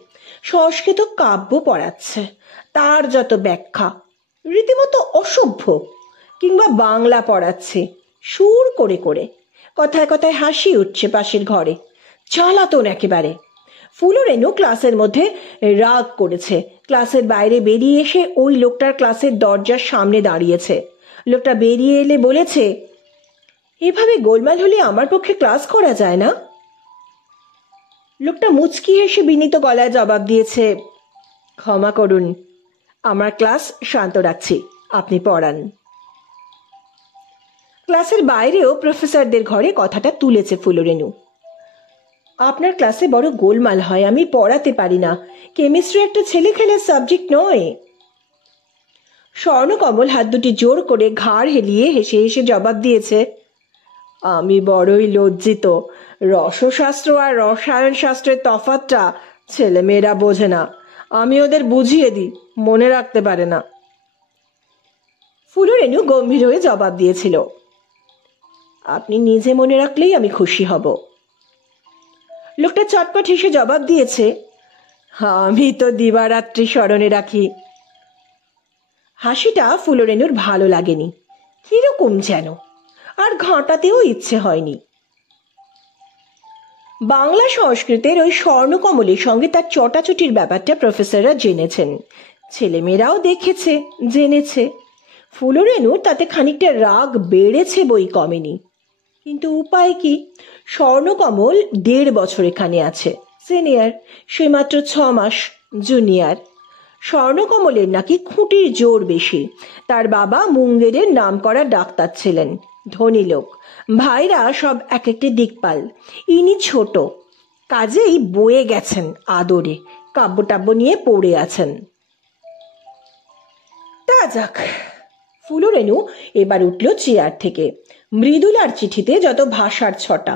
সংস্কৃত কাব্য পড়াচ্ছে, তার যত ব্যাখ্যা, রীতিমতো অসভ্য। কিংবা বাংলা পড়াচ্ছে সুর করে করে, কথায় কথায় হাসি উঠছে পাশের ঘরে, জ্বালাতন একেবারে। ফুলরেনু ক্লাসের মধ্যে রাগ করেছে, ক্লাসের বাইরে বেরিয়ে এসে ওই লোকটার ক্লাসের দরজার সামনে দাঁড়িয়েছে। লোকটা বেরিয়ে এলে বলেছে, এভাবে গোলমাল হলে আমার পক্ষে ক্লাস করা যায় না। লোকটা মুচকি হেসে বিনীত গলায় জবাব দিয়েছে, ক্ষমা করুন, আমার ক্লাস শান্ত রাখছি, আপনি পড়ান। ক্লাসের বাইরেও প্রফেসরদের ঘরে কথাটা তুলেছে ফুলরেনু। আপনার ক্লাসে বড় গোলমাল হয়, আমি পড়াতে পারি না, কেমিস্ট্রি একটা ছেলে খেলার সাবজেক্ট নয়। স্বর্ণকমল হাত দুটি জোর করে ঘাড় হেলিয়ে হেসে হেসে জবাব দিয়েছে, আমি বড়ই লজ্জিত, রসশাস্ত্র আর রসায়ন শাস্ত্রের তফাৎটা ছেলেমেয়েরা বোঝে না, আমি ওদের বুঝিয়ে দিই, মনে রাখতে পারে না। ফুলরেনু গম্ভীর হয়ে জবাব দিয়েছিল, আপনি নিজে মনে রাখলেই আমি খুশি হব। লোকটা চটপট হেসে জবাব দিয়েছে, আমি তো দিবারাত্রি স্মরণে রাখি। হাসিটা ফুলরেনুর ভালো লাগেনি, কিরকম যেন, আর ঘাঁটাতেও ইচ্ছে হয়নি। বাংলা সংস্কৃতের ওই স্বর্ণকমলের সঙ্গে তার চটাচটির ব্যাপারটা প্রফেসররা জেনেছেন, ছেলেমেয়েরাও দেখেছে, জেনেছে। ফুলরেনুর তাতে খানিকটা রাগ বেড়েছে, বই কমেনি। কিন্তু উপায় কি? স্বর্ণকমল 1.5 বছর এখানে আছে, সিনিয়র, সে মাত্র 6 মাস জুনিয়র। স্বর্ণকমলের নাকি খুঁটির জোর বেশি, তার বাবা মুঙ্গেরের নামকরা ডাক্তার ছিলেন, ধনী লোক, ভাইরা সব এক একটি দিকপাল, ইনি ছোট, কাজেই বয়ে গেছেন আদরে, কাব্য টাব্য নিয়ে পড়ে আছেন। তা যাক। ফুলরেনু এবার উঠল চেয়ার থেকে। মৃদুলার চিঠিতে যত ভাষার ছটা,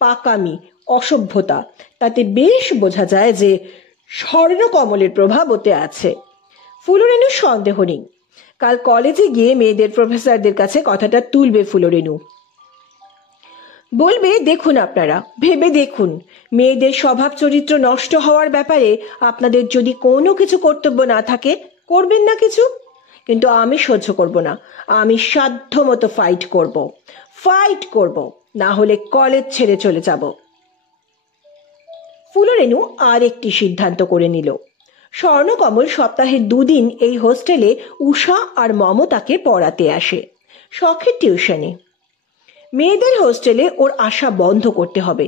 পাকামি, অসভ্যতা, তাতে বেশ বোঝা যায় যে স্বর্ণকমলের প্রভাব ওতে আছে। ফুলরেনুর সন্দেহ নেই, কাল কলেজে গিয়ে মেয়েদের প্রফেসরদের কাছে কথাটা তুলবে ফুলরেনু। বলবে, দেখুন আপনারা, ভেবে দেখুন, মেয়েদের স্বভাব চরিত্র নষ্ট হওয়ার ব্যাপারে আপনাদের যদি কোনো কিছু কর্তব্য না থাকে, করবেন না কিছু, কিন্তু আমি সহ্য করব না, আমি সাধ্য মতো ফাইট করব, না হলে কলেজ ছেড়ে চলে যাব। ফুলরেনু আর একটি সিদ্ধান্ত করে নিল। স্বর্ণকমল সপ্তাহে 2 দিন এই হোস্টেলে উষা আর মমতাকে পড়াতে আসে, শখের টিউশনে। মেয়েদের হোস্টেলে ওর আসা বন্ধ করতে হবে,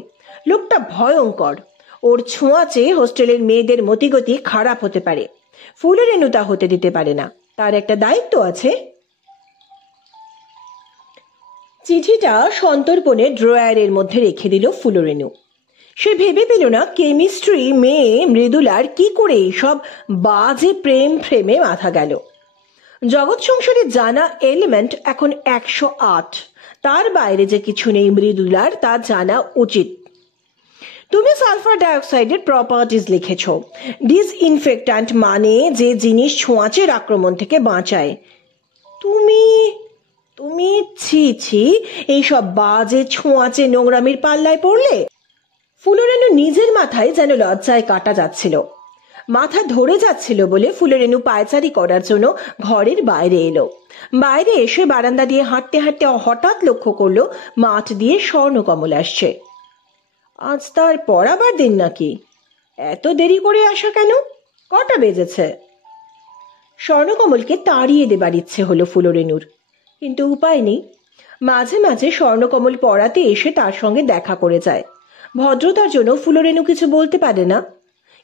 লোকটা ভয়ঙ্কর, ওর ছোঁয়াচে হোস্টেলের মেয়েদের মতিগতি খারাপ হতে পারে, ফুলরেনু তা হতে দিতে পারে না, তার একটা দায়িত্ব আছে। চিঠিটা সন্তর্পণে ড্রয়ারের মধ্যে রেখে দিল ফুলরেনু। সে ভেবে পেল না কেমিস্ট্রি মেয়ে মৃদুলার কি করে সব বাজে প্রেম ফ্রেমে মাথা গেল। জগৎ সংসারে জানা এলিমেন্ট এখন 108, তার বাইরে যে কিছু নেই মৃদুলার তা জানা উচিত। তুমি সালফার ডাইঅক্সাইডের প্রপার্টিজ লিখেছ। ডিসইনফেক্ট্যান্ট মানে যে জিনিস ছোঁয়াচের আক্রমণ থেকে বাঁচায়। তুমি তুমি ছি ছি, এইসব বাজে ছোঁয়াচে নোংরামির পাল্লায় পড়লে। ফুলরেনু নিজের মাথায় যেন লজ্জায় কাটা যাচ্ছিল। মাথা ধরে যাচ্ছিল বলে ফুলরেনু পায়চারি করার জন্য ঘরের বাইরে এলো। বাইরে এসে বারান্দা দিয়ে হাঁটতে হাঁটতে হঠাৎ লক্ষ্য করলো মাঠ দিয়ে স্বর্ণকমল আসছে। আজ তার পড়াবার দিন নাকি? এত দেরি করে আসা কেন? কটা বেজেছে? স্বর্ণকমলকে তাড়িয়ে দেবার ইচ্ছে হলো ফুলরেনুর, কিন্তু উপায় নেই। মাঝে মাঝে স্বর্ণকমল পড়াতে এসে তার সঙ্গে দেখা করে যায়। ভদ্রতার জন্য ফুলরেনু কিছু বলতে পারে না,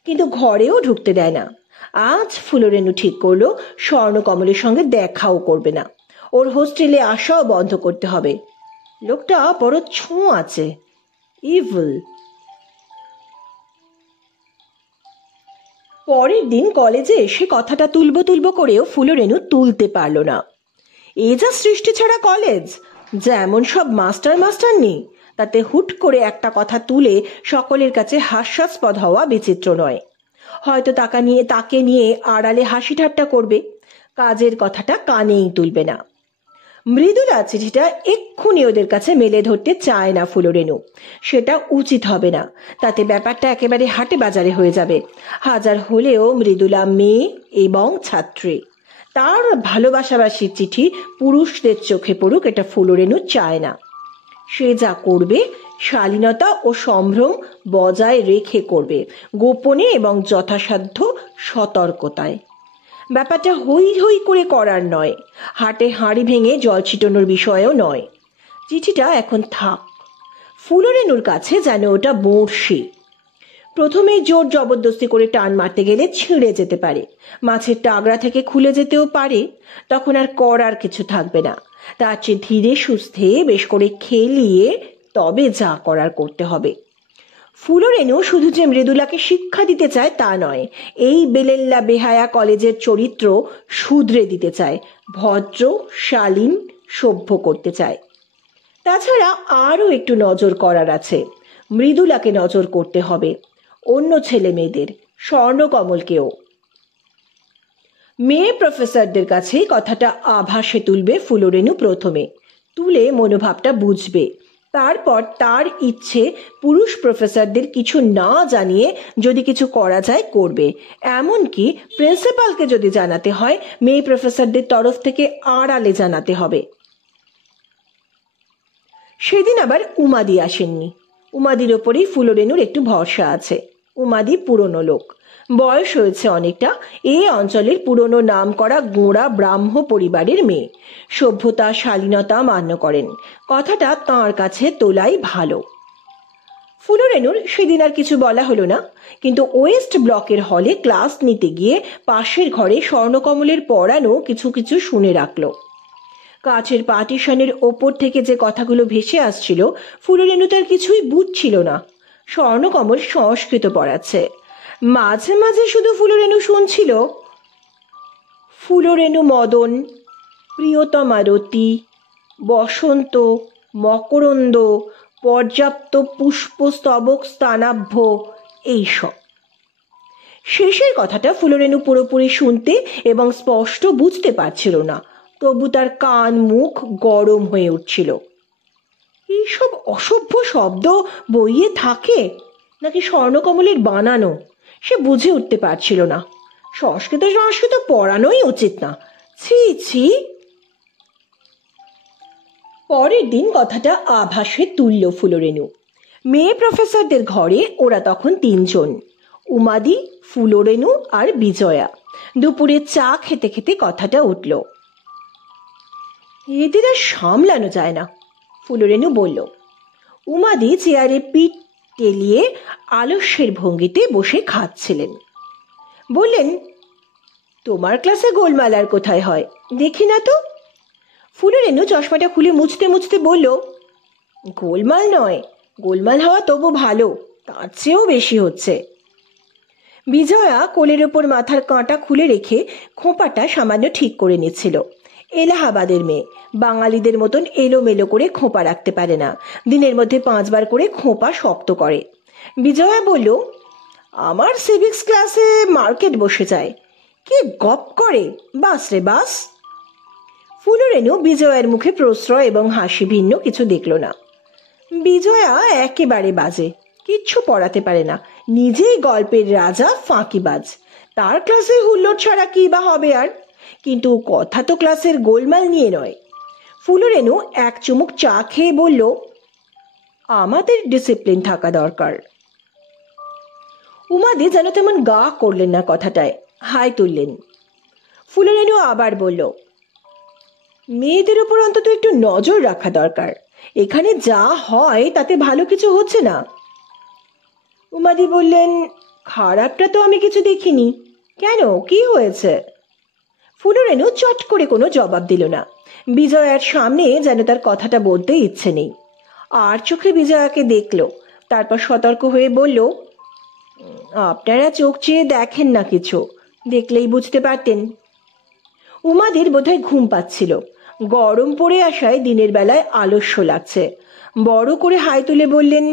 কিন্তু ঘরেও ঢুকতে দেয় না। আজ ফুলরেনু ঠিক করলো স্বর্ণকমলের সঙ্গে দেখাও করবে না, ওর হোস্টেলে আসাও বন্ধ করতে হবে। লোকটা বড় ছোঁ আছে, ইভিল। পরের দিন কলেজে এসে কথাটা তুলবো করেও ফুলরেনু তুলতে পারল না। এ যা সৃষ্টি ছাড়া কলেজ, যেমন সব মাস্টার নেই, তাতে হুট করে একটা কথা তুলে সকলের কাছে হাস্যাস্পদ হওয়া বিচিত্র নয়। হয়তো তাকে নিয়ে আড়ালে হাসি ঠাট্টা করবে, কাজের কথাটা কানেই তুলবে না। মৃদুলা চিঠিটা এক্ষুনি ওদের কাছে মেলে ধরতে চায় না ফুলরেনু। সেটা উচিত হবে না, তাতে ব্যাপারটা একেবারে হাটে বাজারে হয়ে যাবে। হাজার হলেও মৃদুলা মেয়ে এবং ছাত্রী, তার ভালোবাসাবাসীর চিঠি পুরুষদের চোখে পড়ুক এটা ফুলরেনু চায় না। সে যা করবে শালীনতা ও সম্ভ্রম বজায় রেখে করবে, গোপনে এবং যথাসাধ্য সতর্কতায়। ব্যাপারটা হই হই করে করার নয়, হাটে হাঁড়ি ভেঙে জল ছিটানোর বিষয়েও নয়। চিঠিটা এখন থাক। ফুলরেনুর কাছে যেন ওটা বড়শি। প্রথমেই জোর জবরদস্তি করে টান মারতে গেলে ছিঁড়ে যেতে পারে, মাছের টাগড়া থেকে খুলে যেতেও পারে। তখন আর করার কিছু থাকবে না। তার চেয়ে ধীরে সুস্থে বেশ করে খেলিয়ে তবে যা করার করতে হবে। ফুলরেনু শুধু যে মৃদুলাকে শিক্ষা দিতে চায় তা নয়, এই বেলেল্লা বেহায়া কলেজের চরিত্র শুধরে দিতে চায়, ভদ্র শালীন সভ্য করতে চায়। তাছাড়া আরও একটু নজর করার আছে। মৃদুলাকে নজর করতে হবে, অন্য ছেলে মেয়েদের, স্বর্ণকমলকেও। মেয়ে প্রফেসরদের কাছে কথাটা আভাসে তুলবে ফুলরেনু প্রথমে, তুলে মনোভাবটা বুঝবে। তারপর তার ইচ্ছে পুরুষ প্রফেসরদের কিছু না জানিয়ে যদি কিছু করা যায় করবে। এমনকি প্রিন্সিপালকে যদি জানাতে হয় মেয়ে প্রফেসরদের তরফ থেকে আড়ালে জানাতে হবে। সেদিন আবার উমাদি আসেননি। উমাদির ওপরেই ফুলরেনুর একটু ভরসা আছে। উমাদি পুরনো লোক, বয়স হয়েছে অনেকটা, এই অঞ্চলের পুরনো নাম করা গোঁড়া ব্রাহ্ম পরিবারের মেয়ে, সভ্যতা শালীনতা মান্য করেন। কথাটা তাঁর কাছে তোলাই ভালো। ফুলরেনুর সেদিন আর কিছু বলা হলো না, কিন্তু ওয়েস্ট ব্লকের হলে ক্লাস নিতে গিয়ে পাশের ঘরে স্বর্ণকমলের পড়ানো কিছু কিছু শুনে রাখলো। কাছের পার্টিশনের ওপর থেকে যে কথাগুলো ভেসে আসছিল ফুলরেনু তার কিছুই বুঝছিল না। স্বর্ণকমল সংস্কৃত পড়াচ্ছে, মাঝে মাঝে শুধু ফুলরেনু শুনছিল ফুলরেনু মদন, প্রিয়তমারতি, বসন্ত, মকরন্দ, পর্যাপ্ত পুষ্পস্তবক স্থানাভ্য, এইসব। শেষের কথাটা ফুলরেনু পুরোপুরি শুনতে এবং স্পষ্ট বুঝতে পারছিল না, তবু তার কান মুখ গরম হয়ে উঠছিল। এইসব অসভ্য শব্দ বইয়ে থাকে নাকি স্বর্ণকমলের বানানো, সে বুঝে উঠতে পারছিল না। সংস্কৃত পড়ানোই উচিত না, ছি ছি। পরের দিন কথাটা আভাসে তুলল ফুলরেনু। মেয়ে প্রফেসরদের ঘরে ওরা তখন 3 জন, উমাদি, ফুলরেনু আর বিজয়া। দুপুরে চা খেতে খেতে কথাটা উঠল। এদের আর সামলানো যায় না, ফুলরেনু বলল। উমাদি চেয়ারে পিঠ টেলিয়ে আলস্যের ভঙ্গিতে বসে খাচ্ছিলেন। বললেন, তোমার ক্লাসে গোলমাল আর কোথায় হয়, দেখি না তো। ফুলরেনু চশমাটা খুলে মুছতে মুছতে বলল, গোলমাল নয়, গোলমাল হওয়া তবু ভালো, তার চেয়েও বেশি হচ্ছে। বিজয়া কোলের ওপর মাথার কাঁটা খুলে রেখে খোঁপাটা সামান্য ঠিক করে নিচ্ছিল। এলাহাবাদের মেয়ে, বাঙালিদের মতন এলোমেলো করে খোঁপা রাখতে পারে না, দিনের মধ্যে 5 বার করে খোঁপা শক্ত করে। বিজয়া বলল, আমার সিভিক্স ক্লাসে মার্কেট বসে যায়, কি গপ করে, বাস রে বাস। ফুলরেনু বিজয়ার মুখে প্রশ্রয় এবং হাসি ভিন্ন কিছু দেখল না। বিজয়া একেবারে বাজে, কিচ্ছু পড়াতে পারে না, নিজেই গল্পের রাজা, ফাঁকিবাজ। তার ক্লাসে হুল্লোড় ছাড়া কি বা হবে আর? কিন্তু কথা তো ক্লাসের গোলমাল নিয়ে নয়। ফুলরেনু এক চুমুক চা খেয়ে বলল, আমাদের ডিসিপ্লিন থাকা দরকার। উমাদি যেন তেমন গা করলেন না কথাটায়, হাই তুললেন। ফুলরেনু আবার বলল, মেয়েদের উপর অন্তত একটু নজর রাখা দরকার, এখানে যা হয় তাতে ভালো কিছু হচ্ছে না। উমাদি বললেন, খারাপটা তো আমি কিছু দেখিনি, কেন, কি হয়েছে? ফুলরেনু চট করে কোনো জবাব দিল না। বিজয়ার সামনে যেন তার কথাটা বলতে ইচ্ছে নেই। আর চোখে বিজয়াকে দেখল, তারপর সতর্ক হয়ে বলল, আপনারা চোখ চেয়ে দেখেন না কিছু, দেখলেই বুঝতে পারতেন। উমাদির বোধহয় ঘুম পাচ্ছিল, গরম পড়ে আসায় দিনের বেলায় আলস্য লাগছে। বড় করে হাই তুলে বললেন,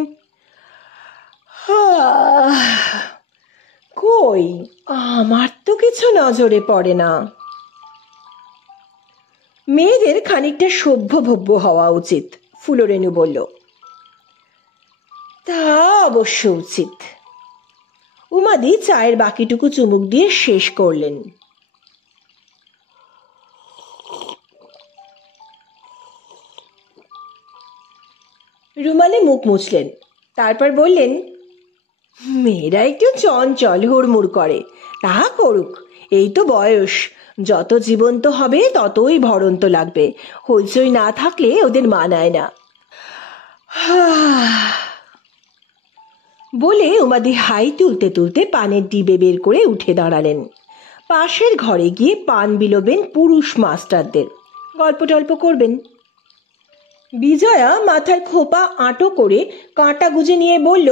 কই, আমার তো কিছু নজরে পড়ে না। মেয়েদের খানিকটা সভ্য ভব্য হওয়া উচিত, ফুলরেনু বলল। তা অবশ্য উচিত। উমাদি চায়ের বাকিটুকু চুমুক দিয়ে শেষ করলেন। রুমালে মুখ মুছলেন, তারপর বললেন, মেয়েরা একটু চঞ্চল, হুড়মুড় করে, তা করুক, এই তো বয়স, যত জীবন্ত হবে ততই ভরন্ত লাগবে, হইচই না থাকলে ওদের মানায় না। বলে উমাদি হাই তুলতে তুলতে পানের ডিবে বের করে উঠে দাঁড়ালেন। পাশের ঘরে গিয়ে পান বিলোবেন পুরুষ মাস্টারদের, গল্প টল্প করবেন। বিজয়া মাথার খোপা আঁটো করে কাঁটা গুজে নিয়ে বলল,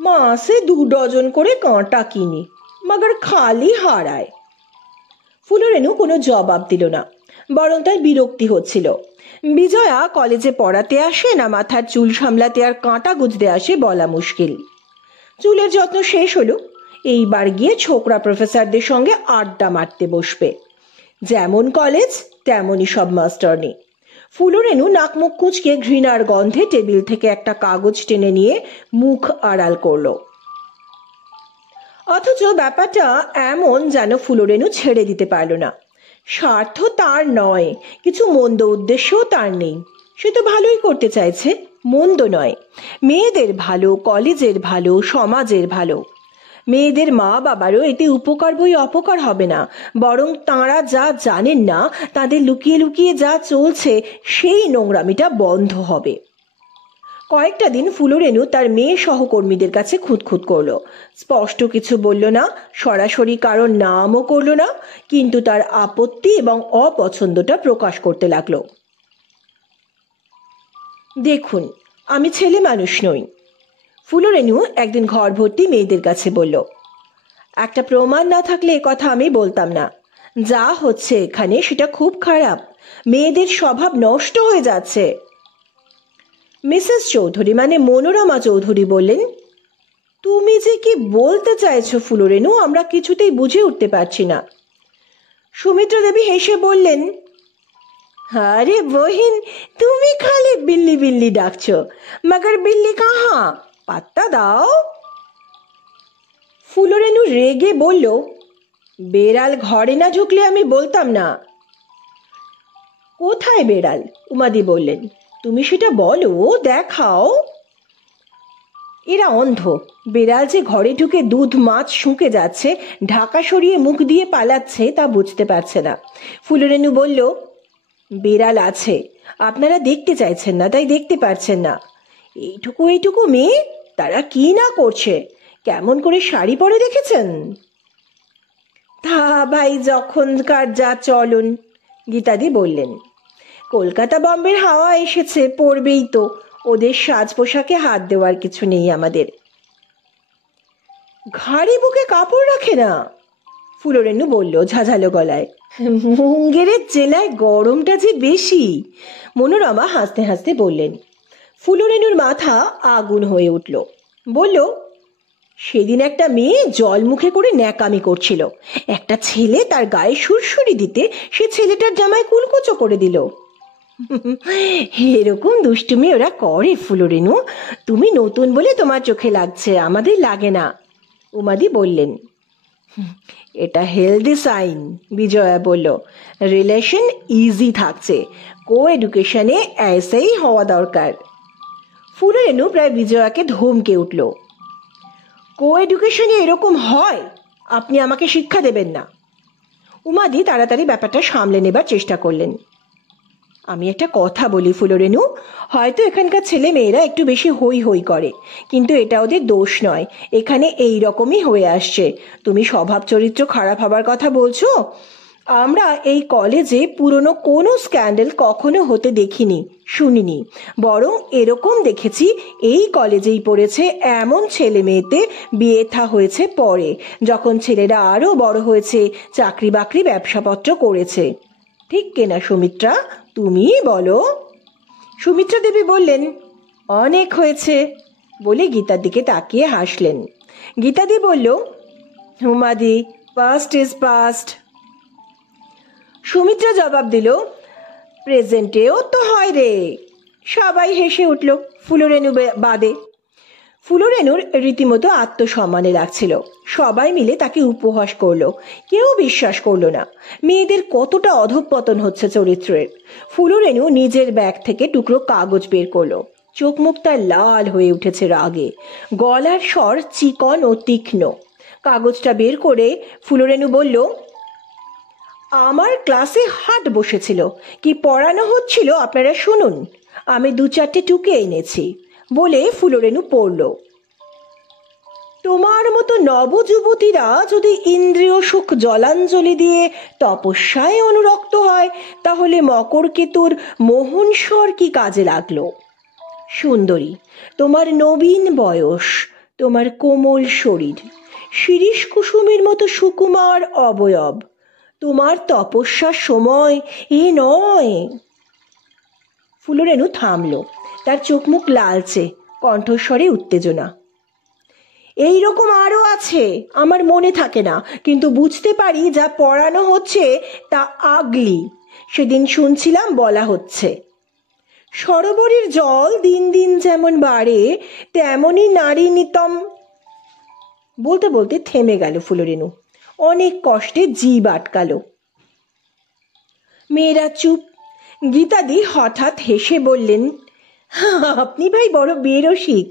মাসে 2 ডজন করে কাঁটা কিনি, মগর খালি হারায়। ফুলরেনু কোনো জবাব দিল না, বরং তার বিরক্তি হচ্ছিল। বিজয়া কলেজে পড়াতে আসে না মাথার চুল সামলাতে আর কাঁটা গুজতে আসে বলা মুশকিল। চুলের যত্ন শেষ হলো, এইবার গিয়ে ছোকরা প্রফেসরদের সঙ্গে আড্ডা মারতে বসবে। যেমন কলেজ তেমনই সব মাস্টারনি। ফুলরেনু নাক মুখ কুঁচকে ঘৃণার গন্ধে টেবিল থেকে একটা কাগজ টেনে নিয়ে মুখ আড়াল করলো। অথচ ব্যাপারটা এমন যেন ফুলরেনু ছেড়ে দিতে পারল না। স্বার্থ তার নয়, কিছু মন্দ উদ্দেশ্যও তার নেই, সে তো ভালোই করতে চাইছে, মন্দ নয়। মেয়েদের ভালো, কলেজের ভালো, সমাজের ভালো। মেয়েদের মা বাবারও এতে উপকার বই অপকার হবে না, বরং তাঁরা যা জানেন না, তাদের লুকিয়ে লুকিয়ে যা চলছে সেই নোংরামিটা বন্ধ হবে। কয়েকটা দিন ফুলরেনু তার মেয়ে সহকর্মীদের কাছে খুঁতখুত করলো, স্পষ্ট কিছু বলল না, সরাসরি কারোর নামও করলো না, কিন্তু তার আপত্তি এবং অপছন্দটা প্রকাশ করতে লাগলো। দেখুন, আমি ছেলে মানুষ নই, ফুলরেনু একদিন ঘর ভর্তি মেয়েদের কাছে বলল। একটা প্রমাণ না থাকলে এ কথা আমি বলতাম না। যা হচ্ছে এখানে সেটা খুব খারাপ, মেয়েদের স্বভাব নষ্ট হয়ে যাচ্ছে। মিসেস চৌধুরী মানে মনোরমা চৌধুরী বললেন, তুমি যে কি বলতে চাইছো ফুলরেনু, আমরা কিছুতেই বুঝে উঠতে পারছি না। সুমিত্রা দেবী হেসে বললেন, আরে বহিন, তুমি খালি বিল্লি বিল্লি ডাকছো, মগর বিল্লি কাহা, পাত্তা দাও। ফুলরেনু রেগে বলল, বেড়াল ঘরে না ঢুকলে আমি বলতাম না। কোথায় বেড়াল? উমাদি বললেন, তুমি সেটা বলো, দেখাও। এরা অন্ধ, বেড়াল যে ঘরে ঢুকে দুধ মাছ শুঁকে যাচ্ছে, ঢাকা সরিয়ে মুখ দিয়ে পালাচ্ছে তা বুঝতে পারছে না। ফুলরেনু বলল, বেড়াল আছে, আপনারা দেখতে চাইছেন না তাই দেখতে পারছেন না। এইটুকু এইটুকু মেয়ে, তারা কি না করছে, কেমন করে শাড়ি পরে দেখেছেন? তা ভাই যখনকার যা চলন, গীতাদি বললেন। কলকাতা বম্বের হাওয়া এসেছে, পড়বেই তো, ওদের সাজ পোশাকে হাত দেওয়ার কিছু নেই আমাদের। ঘাড়ি বুকে কাপড় রাখে না? ফুলরেনু বলল ঝাঝালো গলায়। মুঙ্গেরের জেলায় গরমটা যে বেশি, মনোরমা হাসতে হাসতে বললেন। ফুলরেনুর মাথা আগুন হয়ে উঠল। বলল, সেদিন একটা মেয়ে জল মুখে করে ন্যাকামি করছিল, একটা ছেলে তার গায়ে সুরসুরি দিতে সে ছেলেটার জামায় কুলকুচো করে দিল। এরকম দুষ্টুমি ওরা করে ফুলরেনু, তুমি নতুন বলে তোমার চোখে লাগছে, আমাদের লাগে না, উমাদি বললেন। এটা হেলদি সাইন, বিজয়া বলল। রিলেশন ইজি থাকছে, কো এডুকেশনে ऐसे হওয়া দরকার। ফুলরেনু প্রায় বিজয়াকে ধমকে উঠল। কো এডুকেশনে এরকম হয়? আপনি আমাকে শিক্ষা দেবেন না। উমাদি তাড়াতাড়ি ব্যাপারটা সামলে নেবার চেষ্টা করলেন। আমি একটা কথা বলি ফুলরেনু, হয়তো এখানকার ছেলে মেয়েরা একটু বেশি হই হই করে, কিন্তু এটা ওদের দোষ নয়, এখানে এই রকমই হয়ে আসছে। তুমি স্বভাব চরিত্র খারাপ হবার কথা বলছো? আমরা এই কলেজে পুরনো কোনো স্ক্যান্ডাল কখনো হতে দেখিনি, শুনিনি। বরং এরকম দেখেছি, এই কলেজেই পড়েছে এমন ছেলে মেয়েতে বিয়ে থা হয়েছে পরে, যখন ছেলেরা আরো বড় হয়েছে, চাকরি বাকরি ব্যবসাপত্র করেছে। ঠিক কিনা সুমিত্রা, তুমিই বলো। সুমিত্রা দেবী বললেন, অনেক হয়েছে, বলে গীতার দিকে তাকিয়ে হাসলেন। গীতাদি বলল, উমাদি, পাস্ট ইজ পাস্ট। সুমিত্রা জবাব দিল, প্রেজেন্টেও তো হয় রে। সবাই হেসে উঠল, ফুলরেনু বাদে। ফুলরেনুর রীতিমতো আত্মসম্মানে লাগছিল। সবাই মিলে তাকে উপহাস করলো, কেউ বিশ্বাস করলো না মেয়েদের কতটা অধঃপতন হচ্ছে চরিত্রের। ফুলরেনু নিজের ব্যাগ থেকে টুকরো কাগজ বের করলো, চোখ মুখ তার লাল হয়ে উঠেছে রাগে, গলার স্বর চিকন ও তীক্ষ্ণ। কাগজটা বের করে ফুলরেনু বলল, আমার ক্লাসে হাট বসেছিল, কি পড়ানো হচ্ছিল আপনারা শুনুন, আমি 2-4টে টুকে এনেছি, বলে ফুলরেনু পড়ল। তোমার মতো নবযুবতীরা যদি ইন্দ্রিয় সুখ জলাঞ্জলি দিয়ে তপস্যায় অনুরক্ত হয়, তাহলে মকরকেতুর মোহনস্বর কি কাজে লাগলো? সুন্দরী, তোমার নবীন বয়স, তোমার কোমল শরীর, শিরীষ কুসুমের মতো সুকুমার অবয়ব, তোমার তপস্যার সময় এ নয়। ফুলরেনু থামল, তার চোখ মুখ লালচে, কণ্ঠস্বরে উত্তেজনা। এই রকম আরো আছে, আমার মনে থাকে না, কিন্তু বুঝতে পারি যা পড়ানো হচ্ছে তা আগলি। সেদিন শুনছিলাম বলা হচ্ছে, সরোবরের জল দিন দিন যেমন বাড়ে, তেমনই নারী নিতম। বলতে বলতে থেমে গেল ফুলরেনু, অনেক কষ্টে জিভ আটকালো। মেয়েরা চুপ। গীতাদি হঠাৎ হেসে বললেন, আপনি ভাই বড় বেরসিক।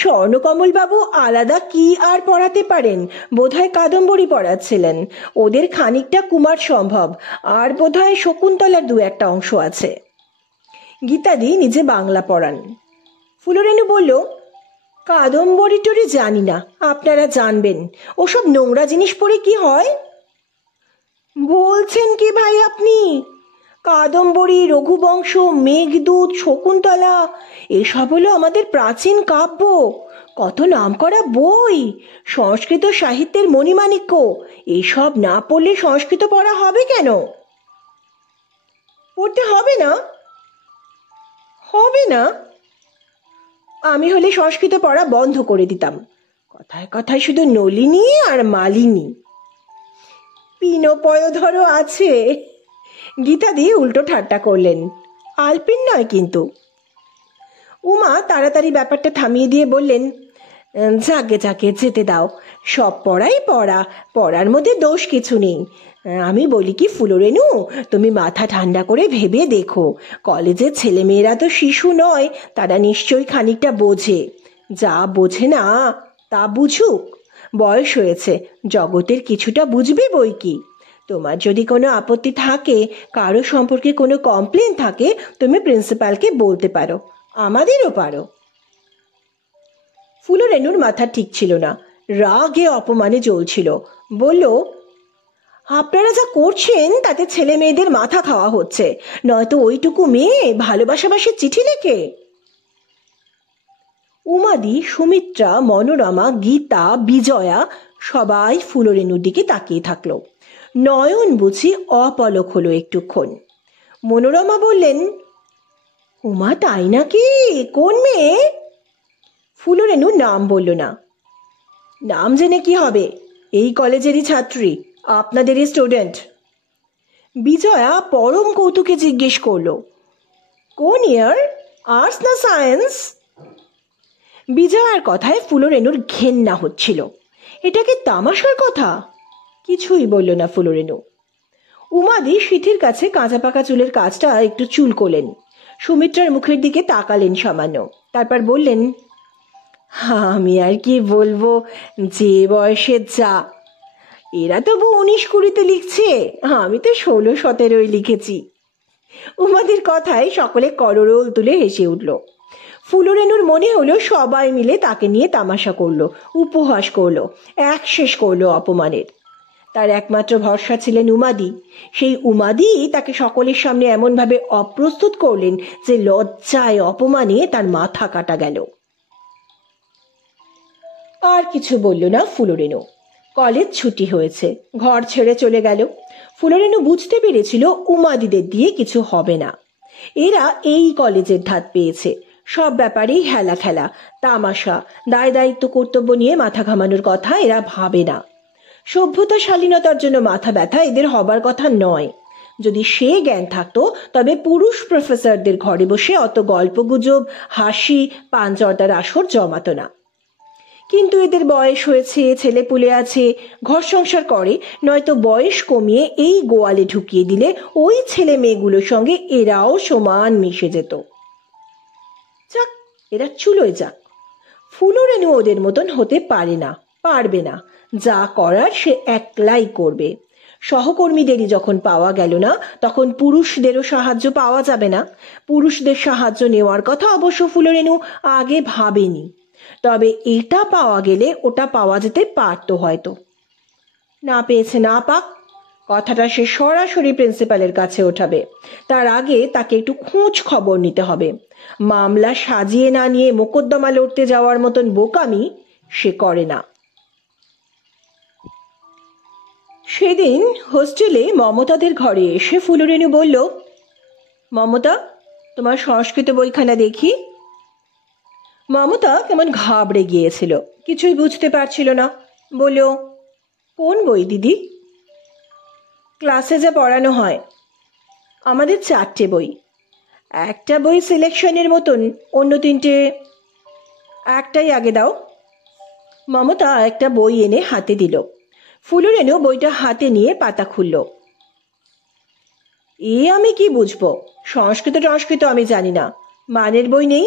স্বর্ণকমল বাবু আলাদা কি আর পড়াতে পারেন, বোধহয় কাদম্বরী পড়াচ্ছিলেন, ওদের খানিকটা কুমার সম্ভব, আর বোধহয় শকুন্তলার 2-1টা অংশ আছে। গীতাদি নিজে বাংলা পড়ান। ফুলরেনু বলল, কাদম্বরী টরি জানি না, আপনারা জানবেন, ওসব নোংরা জিনিস পড়ে কি হয়? বলছেন কি ভাই আপনি? কাদম্বরী, রঘুবংশ, মেঘদূত, শকুন্তলা এসব হলো আমাদের প্রাচীন কাব্য, কত নামকরা বই, সংস্কৃত সাহিত্যের মণিমাণিক্য। এসব না পড়লে সংস্কৃত পড়া হবে কেন? পড়তে হবে না? হবে না? আমি হলে সংস্কৃত পড়া বন্ধ করে দিতাম। কথায় কথায় শুধু নলিনী আর মালিনী। পিনপয়ধরও আছে। গীতা দিয়ে উল্টো ঠাট্টা করলেন, আলপিন নয় কিন্তু। উমা তাড়াতাড়ি ব্যাপারটা থামিয়ে দিয়ে বললেন, যাকে যাকে যেতে দাও, সব পড়াই পড়া, পড়ার মধ্যে দোষ কিছু নেই। আমি বলি কি ফুলরেনু, তুমি মাথা ঠান্ডা করে ভেবে দেখো, কলেজের ছেলেমেয়েরা তো শিশু নয়, তারা নিশ্চয়ই খানিকটা বোঝে। যা বোঝে না তা বুঝুক, বয়স হয়েছে, জগতের কিছুটা বুঝবে বই কি। তোমার যদি কোনো আপত্তি থাকে, কারো সম্পর্কে কোনো কমপ্লেন থাকে, তুমি প্রিন্সিপালকে বলতে পারো, আমাদেরও পারো। ফুলরেনুর মাথা ঠিক ছিল না, রাগে অপমানে জ্বলছিল। বলল, আপনারা যা করছেন তাতে ছেলে মেয়েদের মাথা খাওয়া হচ্ছে, নয়তো ওইটুকু মেয়ে ভালোবাসাবাসী চিঠি লেখে। উমাদি, সুমিত্রা, মনোরমা, গীতা, বিজয়া সবাই ফুলরেনুর দিকে তাকিয়ে থাকলো। নয়ন বুঝি অপলক হলো একটুক্ষণ। মনোরমা বললেন, উমা তাই নাকি? কোন মেয়ে? ফুলরেনু নাম বলল না। নাম জেনে কি হবে, এই কলেজেরই ছাত্রী, আপনাদেরই স্টুডেন্ট। বিজয়া পরম কৌতুকে জিজ্ঞেস করলো, কোন ইয়ার, আর্টস না সায়েন্স? বিজয়ার কথায় ফুলরেনুর ঘেন্না হচ্ছিল। এটা কি তামাশার কথা? কিছুই বলল না ফুলরেনু। উমাদি সিথির কাছে কাঁচা পাকা চুলের কাজটা একটু চুল করলেন, সুমিত্রার মুখের দিকে তাকালেন সামান্য, তারপর বললেন, আমি আর কি বলবো, যে বয়সে যা। এরা তবু 19-20-তে লিখছে, আমি তো 16-17 লিখেছি। উমাদির কথায় সকলে কররোল তুলে হেসে উঠল। ফুলরেনুর মনে হলো সবাই মিলে তাকে নিয়ে তামাশা করলো, উপহাস করলো, এক শেষ করলো অপমানের। তার একমাত্র ভরসা ছিলেন উমাদি। সেই উমাদি তাকে সকলের সামনে এমনভাবে অপ্রস্তুত করলেন যে লজ্জায় অপমানে তার মাথা কাটা গেল। আর কিছু বলল না ফুলরেনু। কলেজ ছুটি হয়েছে, ঘর ছেড়ে চলে গেল। ফুলরেনু বুঝতে পেরেছিল উমাদিদের দিয়ে কিছু হবে না। এরা এই কলেজের ধাত পেয়েছে, সব ব্যাপারেই হেলা খেলা, তামাশা, দায় দায়িত্ব কর্তব্য নিয়ে মাথা ঘামানোর কথা এরা ভাবে না। সভ্যতা শালীনতার জন্য মাথা ব্যথা এদের হবার কথা নয়। যদি সে জ্ঞান থাকতো তবে পুরুষ প্রফেসরদের ঘরে বসে অত গল্পগুজব, হাসি, পানজর্দার আসর জমাতো না। কিন্তু এদের বয়স হয়েছে, ছেলে পুলে আছে, ঘর সংসার করে, নয়তো বয়স কমিয়ে এই গোয়ালে ঢুকিয়ে দিলে ওই ছেলে মেয়েগুলোর সঙ্গে এরাও সমান মিশে যেত। যাক, এরা চুলোয় যাক। ফুলরেনু ওদের মতন হতে পারে না, পারবে না। যা করার সে একলাই করবে। সহকর্মীদেরই যখন পাওয়া গেল না, তখন পুরুষদেরও সাহায্য পাওয়া যাবে না। পুরুষদের সাহায্য নেওয়ার কথা অবশ্য ফুলরেনু আগে ভাবেনি। তবে এটা পাওয়া গেলে ওটা পাওয়া যেতে পারতো হয়তো। না পেয়েছে না পাক, কথাটা সে সরাসরি প্রিন্সিপালের কাছে ওঠাবে। তার আগে তাকে একটু খোঁজ খবর নিতে হবে। মামলা সাজিয়ে না নিয়ে মোকদ্দমা লড়তে যাওয়ার মতন বোকামি সে করে না। সেদিন হোস্টেলে মমতাদের ঘরে এসে ফুলরেনু বলল, মমতা, তোমার সংস্কৃত বইখানা দেখি। মমতা কেমন ঘাবড়ে গিয়েছিল, কিছুই বুঝতে পারছিল না। বলল, কোন বই দিদি? ক্লাসে যা পড়ানো হয়। আমাদের 4টে বই। একটা বই সিলেকশনের মতন, অন্য 3টে। একটাই আগে দাও। মমতা একটা বই এনে হাতে দিল। ফুলরেনু বইটা হাতে নিয়ে পাতা খুলল। আমি কি বুঝবো, সংস্কৃত আমি জানি না, মানের বই নেই?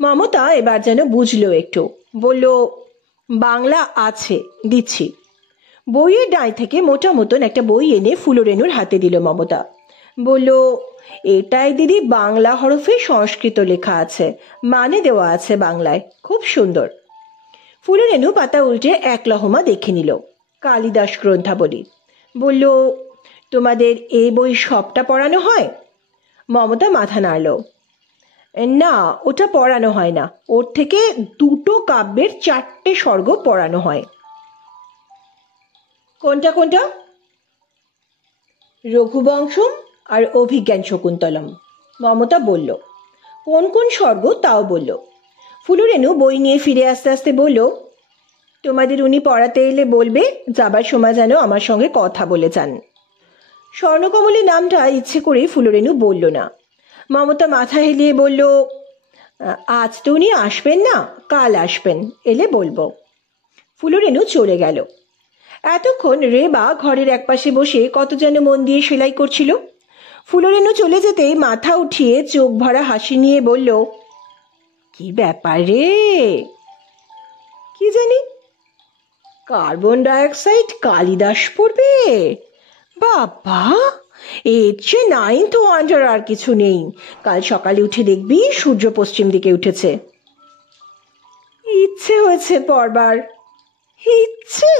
মমতা এবার যেন বুঝলো একটু, বলল, বাংলা আছে, দিচ্ছি। বইয়ের ডাঁই থেকে মোটা মতন একটা বই এনে ফুলরেনুর হাতে দিল মমতা। বলল, এটাই দিদি বাংলা হরফে সংস্কৃত লেখা আছে, মানে দেওয়া আছে বাংলায়, খুব সুন্দর। ফুলরেনু পাতা উল্টে এক লহমা দেখে নিল, কালিদাস গ্রন্থাবলী। বলল, তোমাদের এই বই সবটা পড়ানো হয়? মমতা মাথা নাড়ল। না, ওটা পড়ানো হয় না, ওর থেকে 2টো কাব্যের 4টে স্বর্গ পড়ানো হয়। কোনটা কোনটা? রঘুবংশম আর অভিজ্ঞান শকুন্তলম, মমতা বলল। কোন কোন স্বর্গ তাও বলল। ফুলরেনু বই নিয়ে ফিরে আস্তে আস্তে বলল, তোমাদের উনি পড়াতে এলে বলবে যাবার সময় যেন আমার সঙ্গে কথা বলে যান। স্বর্ণকমলী নামটা ইচ্ছে করে ফুলরেনু বলল না। মমতা মাথা হেলিয়ে বলল, আজ তো উনি আসবেন না, কাল আসবেন, এলে বলবো। ফুলরেনু চলে গেল। এতক্ষণ রেবা ঘরের একপাশে বসে কত যেন মন দিয়ে সেলাই করছিল। ফুলরেনু চলে যেতেই মাথা উঠিয়ে চোখ ভরা হাসি নিয়ে বলল, কি ব্যাপার রে? কি জানি, কার্বন ডাইঅক্সাইড কালিদাস পড়বে? বাবা, এর চেয়ে 9th ওয়ান্ডার আর কিছু নেই। কাল সকালে উঠে দেখবি সূর্য পশ্চিম দিকে উঠেছে। ইচ্ছে হয়েছে পড়বার। ইচ্ছে?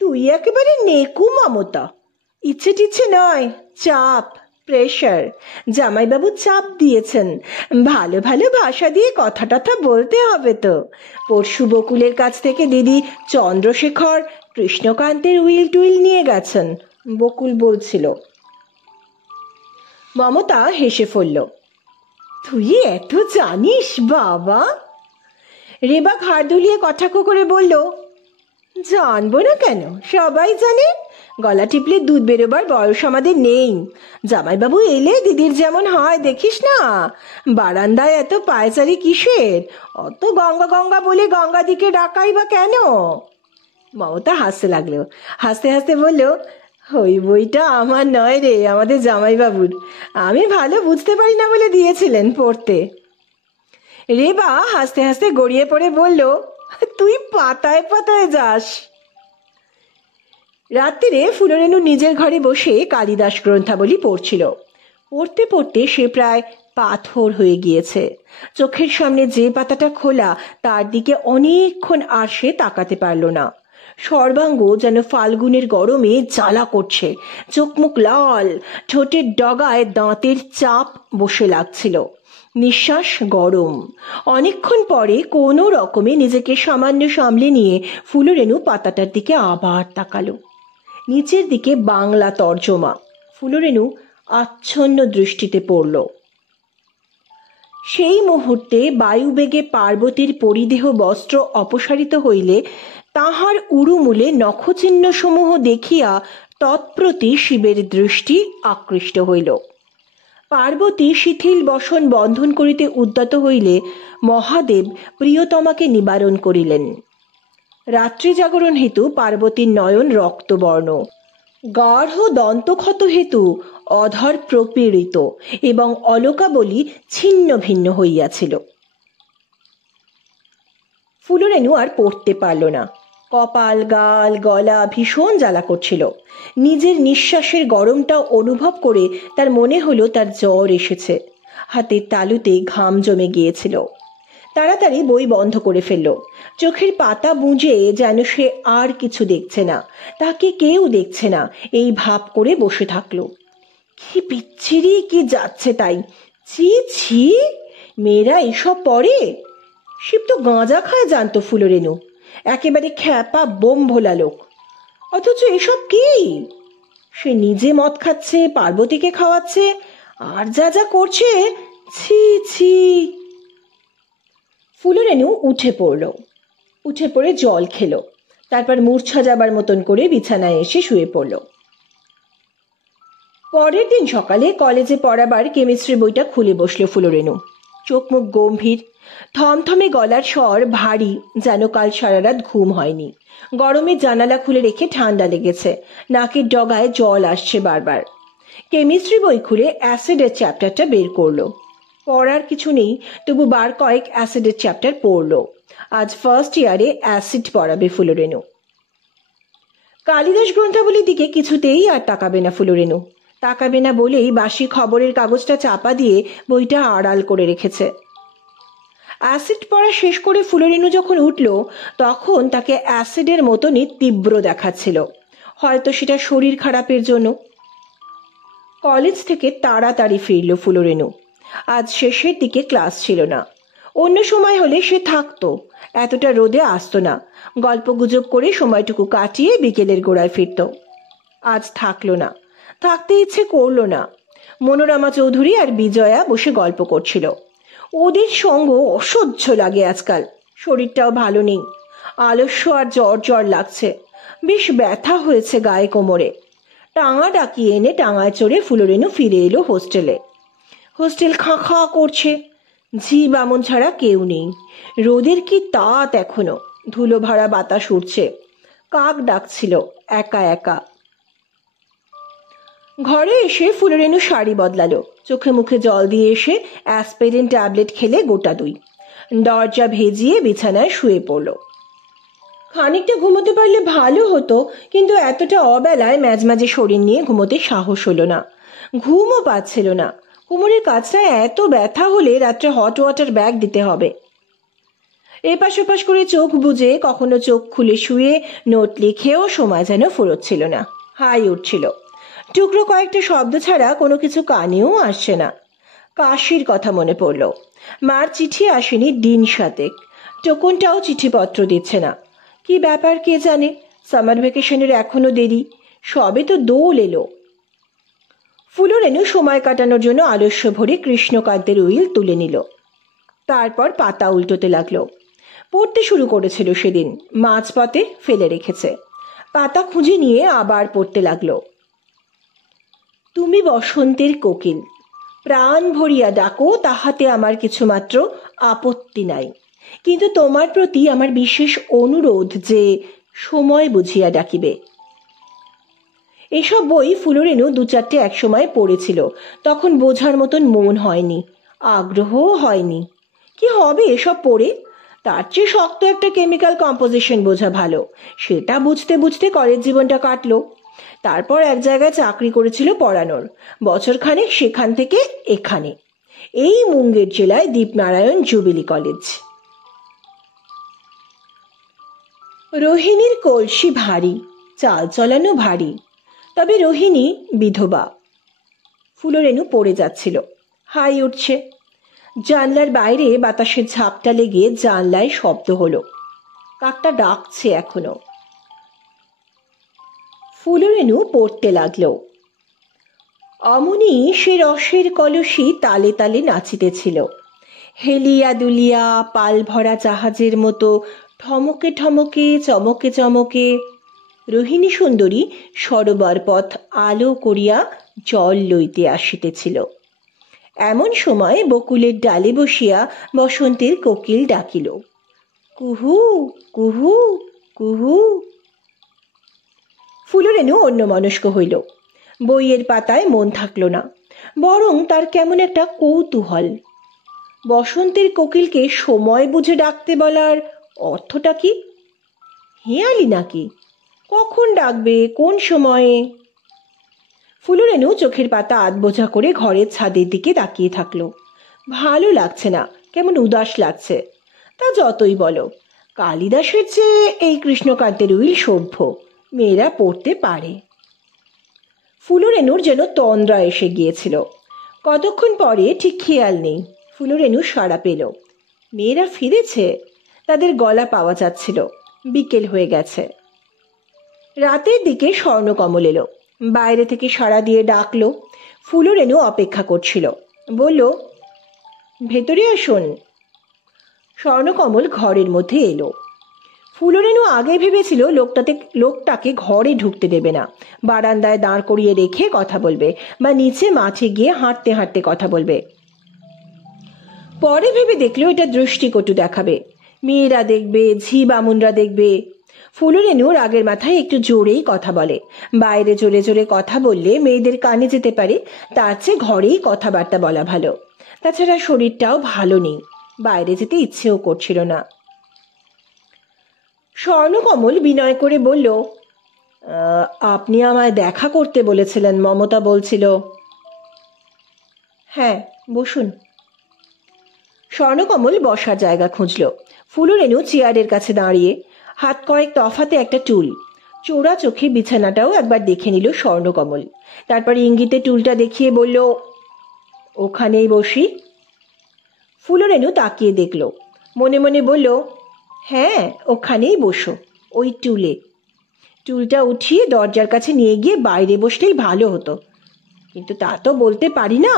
তুই একেবারে নেকু মমতা। ইচ্ছে টিচ্ছে নয়, চাপ, প্রেশার। জামাইবাবু চাপ দিয়েছেন, ভালো ভালো ভাষা দিয়ে কথা টথা বলতে হবে তো। পরশু বকুলের কাছ থেকে দিদি চন্দ্রশেখর কৃষ্ণকান্তের উইল টুইল নিয়ে গেছেন, বকুল বলছিল। মমতা হেসে ফেলল। তুই এত জানিস বাবা? রেবা ঘাড় দুলিয়ে কটাক্ষ করে বলল, জানবো না কেন, সবাই জানে। গলা টিপলে দুধ বেরোবার বয়স আমাদের নেই। জামাইবাবু এলে দিদির যেমন হয় দেখিস না। বারান্দায় এত পায়চারি কিসের? অত গঙ্গা গঙ্গা বলে গঙ্গা দিকে ডাকাই বা কেন? মমতা হাসতে লাগলো। হাসতে হাসতে বলল, ওই বইটা আমার নয় রে, আমাদের জামাইবাবুর। আমি ভালো বুঝতে পারি না বলে দিয়েছিলেন পড়তে। রেবা হাসতে হাসতে গড়িয়ে পড়ে বলল, তুই পাতায় পাতায় যাস। রাত্রিরে ফুলরেণু নিজের ঘরে বসে কালিদাস গ্রন্থাবলী পড়ছিল। পড়তে পড়তে সে প্রায় পাথর হয়ে গিয়েছে। চোখের সামনে যে পাতাটা খোলা তার দিকে অনেকক্ষণ আর সে তাকাতে পারল না। সর্বাঙ্গ যেন ফাল্গুনের গরমে জ্বালা করছে। চোখ মুখ লাল, ঠোঁটের ডগায় দাঁতের চাপ বসে লাগছিল। নিঃশ্বাস গরম। অনেকক্ষণ পরে কোনো রকমে নিজেকে সামান্য সামলে নিয়ে ফুলরেণু পাতাটার দিকে আবার তাকালো। নিচের দিকে বাংলা তর্জমা। ফুলরেণু আচ্ছন্ন দৃষ্টিতে পড়ল। সেই মুহূর্তে বায়ুবেগে পার্বতীর পরিদেহ বস্ত্র অপসারিত হইলে তাহার উরুমূলে নখচিহ্ন সমূহ দেখিয়া তৎপ্রতি শিবের দৃষ্টি আকৃষ্ট হইল। পার্বতী শিথিল বসন বন্ধন করিতে উদ্যত হইলে মহাদেব প্রিয়তমাকে নিবারণ করিলেন। রাত্রি জাগরণ হেতু পার্বতীর নয়ন রক্তবর্ণ, গাঢ় দন্তক্ষত হেতু অধর প্রপীড়িত এবং অলকাবলী ছিন্ন ভিন্ন হইয়াছিল। ফুলরেণু আর পড়তে পারল না। কপাল, গাল, গলা ভীষণ জ্বালা করছিল। নিজের নিঃশ্বাসের গরমটা অনুভব করে তার মনে হলো তার জ্বর এসেছে। হাতের তালুতে ঘাম জমে গিয়েছিল। তাড়াতাড়ি বই বন্ধ করে ফেলল। চোখের পাতা বুঁজে যেন সে আর কিছু দেখছে না, তাকে কেউ দেখছে না, এই ভাব করে বসে থাকলো। কি বিচ্ছিরি, কি যাচ্ছে তাই। ছি ছি, মেয়েরা এসব পড়ে? শিব তো গাঁজা খায় জানতো ফুলরেণু। একেবারে খ্যাপা বোম ভোলা লোক। অথচ এসব কি? সে নিজে মদ খাচ্ছে, পার্বতীকে খাওয়াচ্ছে, আর যা যা করছে, ছি ছি। ফুলরেণু উঠে পড়ল। উঠে পড়ে জল খেলো। তারপর মূর্ছা যাবার মতন করে বিছানায় এসে শুয়ে পড়ল। পরের দিন সকালে কলেজে পড়াবার কেমিস্ট্রি বইটা খুলে বসল ফুলরেণু। চোখ মুখ গম্ভীর, থমথমে গলার স্বর ভারী, যেন কাল সারা রাত ঘুম হয়নি। গরমে জানালা খুলে রেখে ঠান্ডা লেগেছে, নাকের ডগায় জল আসছে বারবার। কেমিস্ট্রি বই খুলে অ্যাসিডের চ্যাপ্টারটা বের করলো। পড়ার কিছু নেই, তবু বার কয়েক অ্যাসিডের চ্যাপ্টার পড়লো। আজ ফার্স্ট ইয়ারে অ্যাসিড পড়াবে ফুলরেণু। কালিদাস গ্রন্থাবলীর দিকে কিছুতেই আর তাকাবে না ফুলরেণু। তাকাবে না বলেই বাসি খবরের কাগজটা চাপা দিয়ে বইটা আড়াল করে রেখেছে। অ্যাসিড পড়া শেষ করে ফুলরেণু যখন উঠল, তখন তাকে অ্যাসিডের মতনই তীব্র দেখাচ্ছিল। হয়তো সেটা শরীর খারাপের জন্য। কলেজ থেকে তাড়াতাড়ি ফিরল ফুলরেণু। আজ শেষের দিকে ক্লাস ছিল না। অন্য সময় হলে সে থাকতো, এতটা রোদে আসতো না, গল্প গুজব করে সময়টুকু কাটিয়ে বিকেলের গোড়ায় ফিরত। আজ থাকলো না, থাকতে ইচ্ছে করলো না। মনোরমা চৌধুরী আর বিজয়া বসে গল্প করছিল। ওদের সঙ্গ অসহ্য লাগে আজকাল। শরীরটাও ভালো নেই, আলস্য আর জ্বর জ্বর লাগছে। বেশ ব্যথা হয়েছে গায়ে কোমরে। টাঙা ডাকিয়ে এনে টাঙায় চড়ে ফুলরেণু ফিরে এলো হোস্টেলে। হোস্টেল খাঁ খাঁ করছে। ঝি বামন ছাড়া কেউ নেই। রোদের কি তাত এখনো, ধুলো ভরা বাতাস উঠছে। কাক ডাকছিল একা একা। ঘরে এসে ফুলরেণু শাড়ি বদলালো, চোখে মুখে জল দিয়ে এসে অ্যাসপিরিন ট্যাবলেট খেলে গোটা দুই। দরজা ভেজিয়ে বিছানায় শুয়ে পড়ল। খানিকটা ঘুমোতে পারলে ভালো হতো, কিন্তু এতটা অবেলায় ম্যাজমাজে শরীর নিয়ে ঘুমোতে সাহস হলো না। ঘুমও পাচ্ছিল না। কোমরের কাছটা এত ব্যথা হলে রাত্রে হট ওয়াটার ব্যাগ দিতে হবে। এপাশ ওপাশ করে চোখ বুজে কখনো চোখ খুলে শুয়ে নোট লিখেও সময় যেন ফুরোচ্ছিল না। হাই উঠছিল। টুকরো কয়েকটা শব্দ ছাড়া কোনো কিছু কানেও আসছে না। কাশির কথা মনে পড়ল। মার চিঠি আসেনি দিন সাতেক। টোকনটাও চিঠিপত্র দিচ্ছে না। কি ব্যাপার কে জানে। সামার ভ্যাকেশনের এখনো দেরি, সবে তো দোল এলো। ফুলরেনু সময় কাটানোর জন্য আলস্য ভরে কৃষ্ণকান্তের উইল তুলে নিল। তারপর পাতা উল্টোতে লাগলো। পড়তে শুরু করেছিল সেদিন, মাঝপথে ফেলে রেখেছে। পাতা খুঁজে নিয়ে আবার পড়তে লাগলো। তুমি বসন্তের কোকিল, প্রাণ ভরিয়া ডাকো, তাহাতে আমার কিছুমাত্র আপত্তি নাই, কিন্তু তোমার প্রতি আমার বিশেষ অনুরোধ যে সময় বুঝিয়া ডাকিবে। এসব বই ফুলরেনু দু চারটে একসময় পড়েছিল, তখন বোঝার মতন মন হয়নি, আগ্রহও হয়নি। কি হবে এসব পড়ে? তার চেয়ে শক্ত একটা কেমিক্যাল কম্পোজিশন বোঝা ভালো। সেটা বুঝতে বুঝতে কলেজ জীবনটা কাটলো। তারপর এক জায়গায় চাকরি করেছিল পড়ানোর, বছরখানেক সেখান থেকে এখানে, এই মুঙ্গের জেলায় দীপনারায়ণ জুবিলি কলেজ। রোহিণীর কলসি ভারী, চাল চলানো ভারী, তবে রোহিণী বিধবা। ফুলরেনু পড়ে যাচ্ছিল, হাই উঠছে। জানলার বাইরে বাতাসের ঝাপটা লেগে জানলায় শব্দ হলো। কাকটা ডাকছে এখনো। ফুলরেনু পড়তে লাগলো। অমনি সে রসের কলসি তালে তালে নাচিতেছিল, হেলিয়া দুলিয়া পাল ভরা জাহাজের মতো ঠমকে ঠমকে চমকে চমকে। রোহিণী সুন্দরী সরোবর পথ আলো করিয়া জল লইতে আসিতেছিল। এমন সময় বকুলের ডালে বসিয়া বসন্তের কোকিল ডাকিল, কুহু কুহু কুহু। ফুলরেনু অন্যমনস্ক হইল। বইয়ের পাতায় মন থাকল না, বরং তার কেমন একটা কৌতূহল। বসন্তের কোকিলকে সময় বুঝে ডাকতে বলার অর্থটা কি? হেঁয়ালি নাকি? কখন ডাকবে, কোন সময়ে? ফুলরেনু চোখের পাতা আধবোঝা করে ঘরের ছাদের দিকে তাকিয়ে থাকলো। ভালো লাগছে না, কেমন উদাস লাগছে। তা যতই বলো, কালিদাসের চেয়ে এই কৃষ্ণকান্তের উইল সভ্য, মেয়েরা পড়তে পারে। ফুলরেনুর যেন তন্দ্রা এসে গিয়েছিল। কতক্ষণ পরে ঠিক খেয়াল নেই, ফুলরেনু সাড়া পেল। মেয়েরা ফিরেছে, তাদের গলা পাওয়া যাচ্ছিল। বিকেল হয়ে গেছে। রাতের দিকে স্বর্ণকমল এলো, বাইরে থেকে সাড়া দিয়ে ডাকলো। ফুলরেনু অপেক্ষা করছিল, বলল, ভেতরে আসুন। স্বর্ণকমল ঘরের মধ্যে এলো। ফুলরেনু আগে ভেবেছিল লোকটাকে ঘরে ঢুকতে দেবে না, বারান্দায় দাঁড় করিয়ে রেখে কথা বলবে, বা নিচে মাঠে গিয়ে হাঁটতে হাঁটতে কথা বলবে। পরে ভেবে দেখলো এটা দৃষ্টিকটু দেখাবে, মেয়েরা দেখবে, ঝি বামুনরা দেখবে। ফুলরেনু রাগের মাথায় একটু জোরেই কথা বলে। বাইরে জোরে জোরে কথা বললে মেয়েদের কানে যেতে পারে, তার চেয়ে ঘরেই কথাবার্তা বলা ভালো। তাছাড়া শরীরটাও ভালো নেই, বাইরে যেতে ইচ্ছেও করছিল না। স্বর্ণকমল বিনয় করে বলল, আপনি আমায় দেখা করতে বলেছিলেন, মমতা বলছিল। হ্যাঁ, বসুন। স্বর্ণকমল বসার জায়গা খুঁজল। ফুলরেনু চেয়ারের কাছে দাঁড়িয়ে, হাত কয়েক তফাতে একটা টুল। চোরা চোখে বিছানাটাও একবার দেখে নিল স্বর্ণকমল। তারপর ইঙ্গিতে টুলটা দেখিয়ে বলল, ওখানেই বসি। ফুলরেনু তাকিয়ে দেখল, মনে মনে বলল, হ্যাঁ, ওখানেই বসো, ওই টুলে। টুলটা উঠিয়ে দরজার কাছে নিয়ে গিয়ে বাইরে বসলেই ভালো হতো, কিন্তু তা তো বলতে পারি না,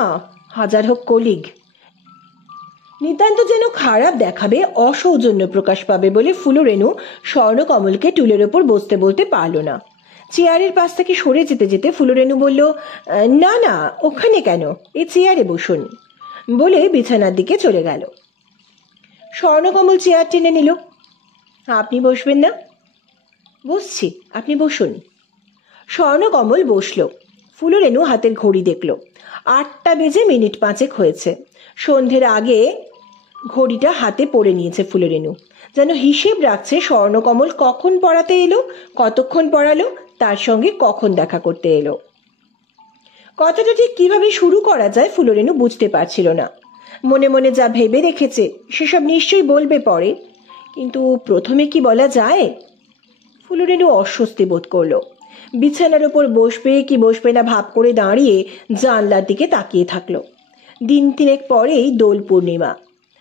হাজার হোক কলিগ। নিতান্ত যেন খারাপ দেখাবে, অসৌজন্য প্রকাশ পাবে বলে ফুলরেনু স্বর্ণকমলকে টুলের ওপর বসতে বলতে পারল না। চেয়ারের পাশ থেকে সরে যেতে যেতে ফুলরেনু বলল, না না, ওখানে কেন, এই চেয়ারে বসুন, বলে বিছানার দিকে চলে গেল। স্বর্ণকমল চেয়ার টেনে নিল। আপনি বসবেন না? বসছি, আপনি বসুন। স্বর্ণকমল বসল। ফুলরেনু হাতের ঘড়ি দেখল, 8টা বেজে মিনিট 5 হয়েছে। সন্ধ্যের আগে ঘড়িটা হাতে পড়ে নিয়েছে ফুলরেনু, যেন হিসেব রাখছে স্বর্ণকমল কখন পড়াতে এলো, কতক্ষণ পড়ালো, তার সঙ্গে কখন দেখা করতে এলো। কথাটা ঠিক কিভাবে শুরু করা যায় ফুলরেনু বুঝতে পারছিল না। মনে মনে যা ভেবে রেখেছে সেসব নিশ্চয়ই বলবে পরে, কিন্তু প্রথমে কি বলা যায়? ফুলরেনু অস্বস্তি বোধ করলো। বিছানার ওপর বসবে কি বসবে না ভাব করে দাঁড়িয়ে জানলার দিকে তাকিয়ে থাকলো। দিন 3 পরেই দোল পূর্ণিমা।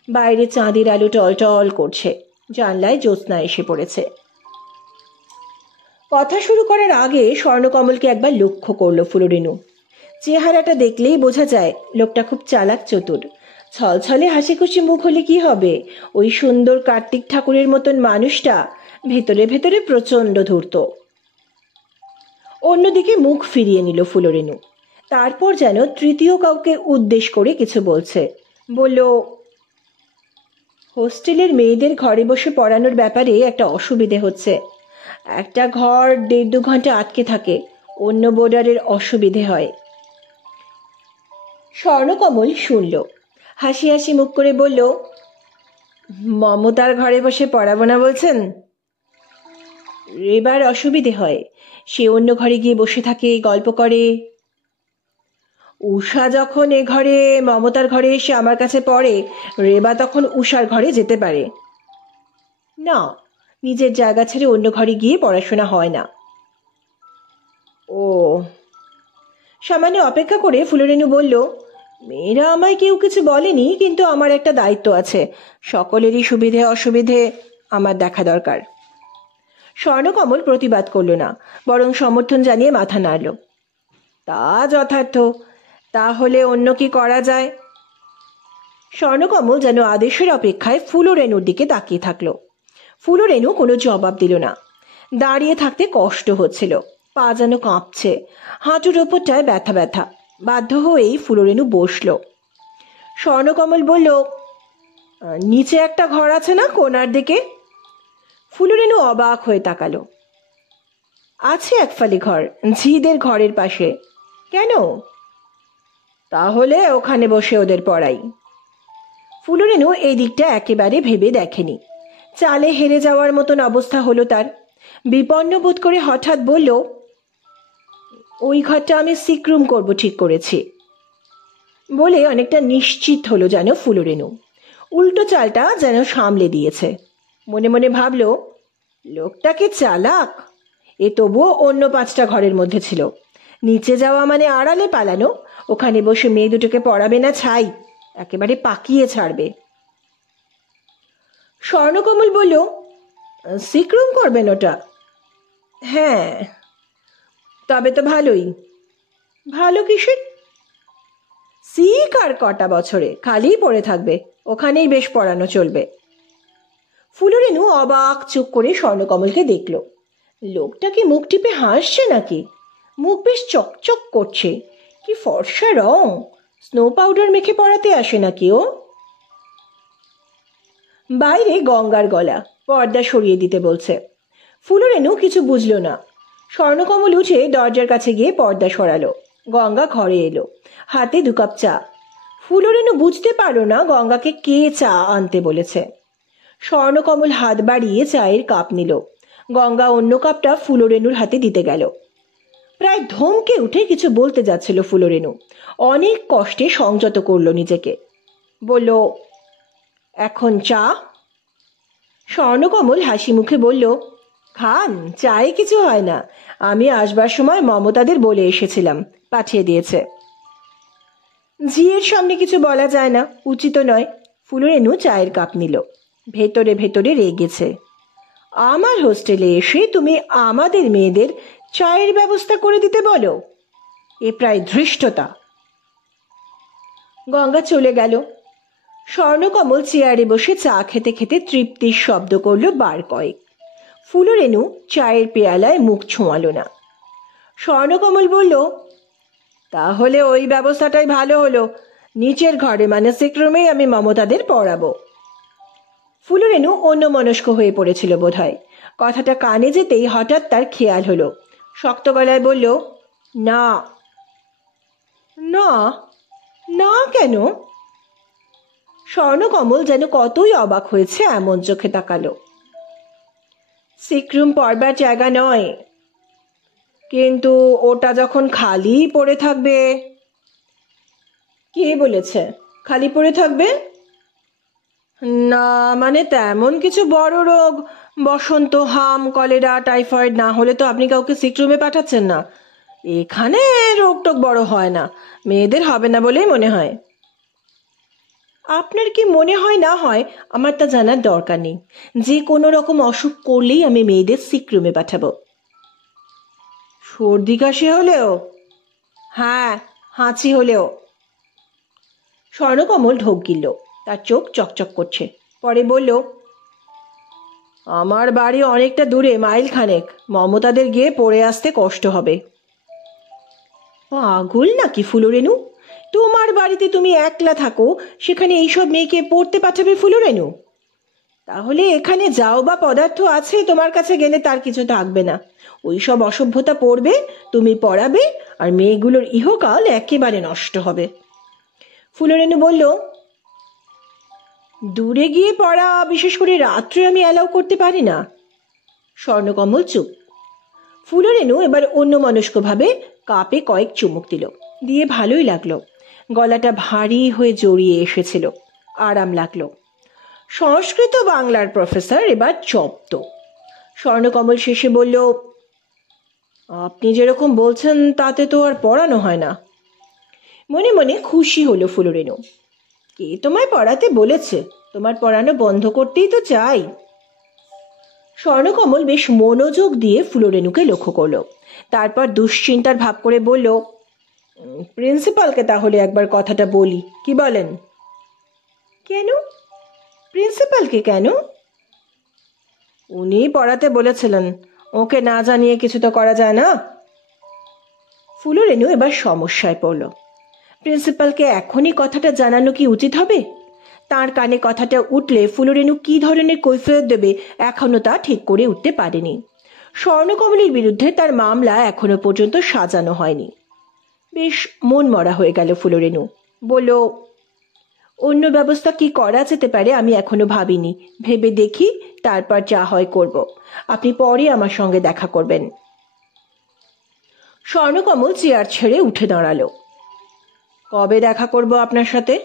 বাইরে চাঁদের আলো টলটল করছে, জানলায় জ্যোৎস্না এসে পড়েছে। কথা শুরু করার আগে স্বর্ণকমলকে একবার লক্ষ্য করলো ফুলরেনু। চেহারাটা দেখলেই বোঝা যায় লোকটা খুব চালাক চতুর। ছলছলে হাসি খুশি মুখ হলে কি হবে, ওই সুন্দর কার্তিক ঠাকুরের মতন মানুষটা ভেতরে ভেতরে প্রচন্ড ধূর্ত। অন্যদিকে মুখ ফিরিয়ে নিল ফুলরেনু। তারপর যেন তৃতীয় কাউকে উদ্দেশ করে কিছু বলছে। বলল, হোস্টেলের মেয়েদের ঘরে বসে পড়ানোর ব্যাপারে একটা অসুবিধে হচ্ছে। একটা ঘর 1.5-2 ঘন্টা আটকে থাকে, অন্য বোর্ডারের অসুবিধে হয়। স্বর্ণকমল শুনল, হাসি হাসি মুখ করে বলল, মমতার ঘরে বসে পড়াবো না বলছেন? এবার অসুবিধে হয়, সে অন্য ঘরে গিয়ে বসে থাকে, গল্প করে। উষা যখন এ ঘরে মমতার ঘরে এসে আমার কাছে পড়ে, রেবা তখন উষার ঘরে যেতে পারে না। নিজের জায়গা ছেড়ে অন্য ঘরে গিয়ে পড়াশোনা হয় না। ও। সামান্য অপেক্ষা করে ফুলরেনু বলল, মেয়েরা আমায় কেউ কিছু বলেনি, কিন্তু আমার একটা দায়িত্ব আছে, সকলেরই সুবিধে অসুবিধে আমার দেখা দরকার। স্বর্ণকমল প্রতিবাদ করল না, বরং সমর্থন জানিয়ে মাথা নাড়ল। তা যথার্থ, তাহলে অন্য কি করা যায়? স্বর্ণকমল যেন আদেশের অপেক্ষায় ফুলরেনুর দিকে তাকিয়ে থাকলো। ফুলরেনু কোনো জবাব দিল না। দাঁড়িয়ে থাকতে কষ্ট হচ্ছিল, পা যেন কাঁপছে, হাঁটুর ওপরটায় ব্যথা ব্যথা। বাধ্য হয়েই ফুলরেনু বসল। স্বর্ণকমল বলল, নিচে একটা ঘর আছে না কোণার দিকে? ফুলরেনু অবাক হয়ে তাকালো। আছে এক ফালি ঘর, ঝিদের ঘরের পাশে। কেন? তাহলে ওখানে বসে ওদের পড়াই। ফুলরেনু এই দিকটা একেবারে ভেবে দেখেনি। চালে হেরে যাওয়ার মতন অবস্থা হলো তার। বিপন্ন বোধ করে হঠাৎ বলল, ওই ঘরটা আমি সিকরুম করব ঠিক করেছি। বলে অনেকটা নিশ্চিত হলো যেন ফুলরেনু। উল্টো চালটা যেন সামলে দিয়েছে। মনে মনে ভাবল, লোকটা কি চালাক! এ তবুও অন্য 5টা ঘরের মধ্যে ছিল। নিচে যাওয়া মানে আড়ালে পালানো, ওখানে বসে মেয়ে দুটোকে পড়াবে না ছাই, একেবারে পাকিয়ে ছাড়বে। স্বর্ণকমল বলল, সিকরুম করবেন ওটা? হ্যাঁ। তবে তো ভালোই। ভালো কিসের? সিক আর কটা বছরে খালি পড়ে থাকবে, ওখানেই বেশ পড়ানো চলবে। ফুলরেনু অবাক চুপ করে স্বর্ণকমলকে দেখল। লোকটা কি মুখ টিপে হাসছে নাকি? মুখ বেশ চকচক করছে, কি ফর্সা রং! স্নো পাউডার মেখে পড়াতে আসে নাকি ও? বাইরে গঙ্গার গলা, পর্দা সরিয়ে দিতে বলছে। ফুলরেনু কিছু বুঝল না। স্বর্ণকমল উঠে দরজার কাছে গিয়ে পর্দা সরালো। গঙ্গা ঘরে এলো, হাতে 2 কাপ চা। ফুলরেনু বুঝতে পারল না গঙ্গাকে কে চা আনতে বলেছে। স্বর্ণকমল হাত বাড়িয়ে চায়ের কাপ নিল। গঙ্গা অন্য কাপটা ফুলরেনুর হাতে দিতে গেল। প্রায় ধমকে উঠে কিছু বলতে যাচ্ছিল ফুলরেনু। অনেক কষ্টে সংযত করল নিজেকে। বলল, এখন চা? স্বর্ণকমল হাসি মুখে বলল, খান, চায়ে কিছু হয় না। আমি আসবার সময় মমতাদের বলে এসেছিলাম, পাঠিয়ে দিয়েছে। ঝিয়ের সামনে কিছু বলা যায় না, উচিত নয়। ফুলরেনু চায়ের কাপ নিল। ভেতরে ভেতরে রেগেছে। আমার হোস্টেলে এসে তুমি আমাদের মেয়েদের চায়ের ব্যবস্থা করে দিতে বলো? এ প্রায় ধৃষ্টতা। গঙ্গা চলে গেল। স্বর্ণকমল চেয়ারে বসে চা খেতে খেতে তৃপ্তির শব্দ করল বার কয়েক। ফুলরেনু চায়ের পেয়ালায় মুখ ছোঁয়ালো না। স্বর্ণকমল বলল, তাহলে ওই ব্যবস্থাটাই ভালো হলো, নিচের ঘরে মানে সিকরুমেই আমি মমতাদের পড়াবো। ফুলরেনু অন্যমনস্ক হয়ে পড়েছিল বোধহয়। কথাটা কানে যেতেই হঠাৎ তার খেয়াল হলো। শক্ত গলায় বলল, না। না? না কেন? স্বর্ণকমল যেন কতই অবাক হয়েছে এমন চোখে তাকালো। সিকরুম পড়বার জায়গা নয়। কিন্তু ওটা যখন খালি পড়ে থাকবে? কে বলেছে খালি পড়ে থাকবে? না মানে তেমন কিছু বড় রোগ, বসন্ত, হাম, কলেরা, টাইফয়েড না হলে তো আপনি কাউকে সিকরুমে পাঠাচ্ছেন না। এখানে রোগ টোগ বড় হয় না, মেয়েদের হবে না বলেই মনে হয়। আপনার কি মনে হয় না হয় আমার তা জানার দরকার নেই। যে কোনো রকম অসুখ করলেই আমি মেয়েদের সিকরুমে পাঠাবো। সর্দি কাশি হলেও? হ্যাঁ, হাঁচি হলেও। স্বর্ণকমল ঢোক গিলল, তার চোখ চকচক করছে। পরে বলল, আমার বাড়ি অনেকটা দূরে, মাইল খানেক। মমতাদের গিয়ে পড়ে আসতে কষ্ট হবে। পাগল নাকি ফুলরেনু? তোমার বাড়িতে তুমি একলা থাকো, সেখানে এইসব মেয়েকে পড়তে পাঠাবে ফুলরেনু? তাহলে এখানে যাও বা পদার্থ আছে, তোমার কাছে গেলে তার কিছু থাকবে না। ওই সব অসভ্যতা পড়বে, তুমি পড়াবে, আর মেয়েগুলোর ইহকাল একেবারে নষ্ট হবে। ফুলরেনু বলল, দূরে গিয়ে পড়া, বিশেষ করে রাত্রে, আমি অ্যালাউ করতে পারি না। স্বর্ণকমল চুপ। ফুলরেনু এবার অন্যমনস্কভাবে কাপে কয়েক চুমুক দিল, দিয়ে ভালোই লাগলো। গলাটা ভারী হয়ে জড়িয়ে এসেছিল, আরাম লাগলো। সংস্কৃত বাংলার প্রফেসর এবার জব্দ। স্বর্ণকমল শেষে বলল, আপনি যেরকম বলছেন তাতে তো আর পড়ানো হয় না। মনে মনে খুশি হলো ফুলরেনু। কে তোমায় পড়াতে বলেছে? তোমার পড়ানো বন্ধ করতেই তো চাই। স্বর্ণকমল বেশ মনোযোগ দিয়ে ফুলরেনুকে লক্ষ্য করলো, তারপর দুশ্চিন্তার ভাব করে বলল, প্রিন্সিপালকে তাহলে একবার কথাটা বলি, কি বলেন? কেন? প্রিন্সিপালকে কেন? উনি পড়াতে বলেছিলেন, ওকে না জানিয়ে কিছু তো করা যায় না। ফুলরেনু এবার সমস্যায় পড়ল। প্রিন্সিপালকে এখনই কথাটা জানানো কি উচিত হবে? তার কানে কথাটা উঠলে ফুলরেনু কি ধরনের কৈফিয়ত দেবে, এখনো তা ঠিক করে উঠতে পারেনি। স্বর্ণকমলের বিরুদ্ধে তার মামলা এখনো পর্যন্ত সাজানো হয়নি। বেশ মন মরা হয়ে গেল ফুলরেনু। বলল, অন্য ব্যবস্থা কি করা যেতে পারে আমি এখনো ভাবিনি, ভেবে দেখি, তারপর যা হয় করব। আপনি পরে আমার সঙ্গে দেখা করবেন। স্বর্ণকমল চেয়ার ছেড়ে উঠে দাঁড়ালো। কবে দেখা করব আপনার সাথে?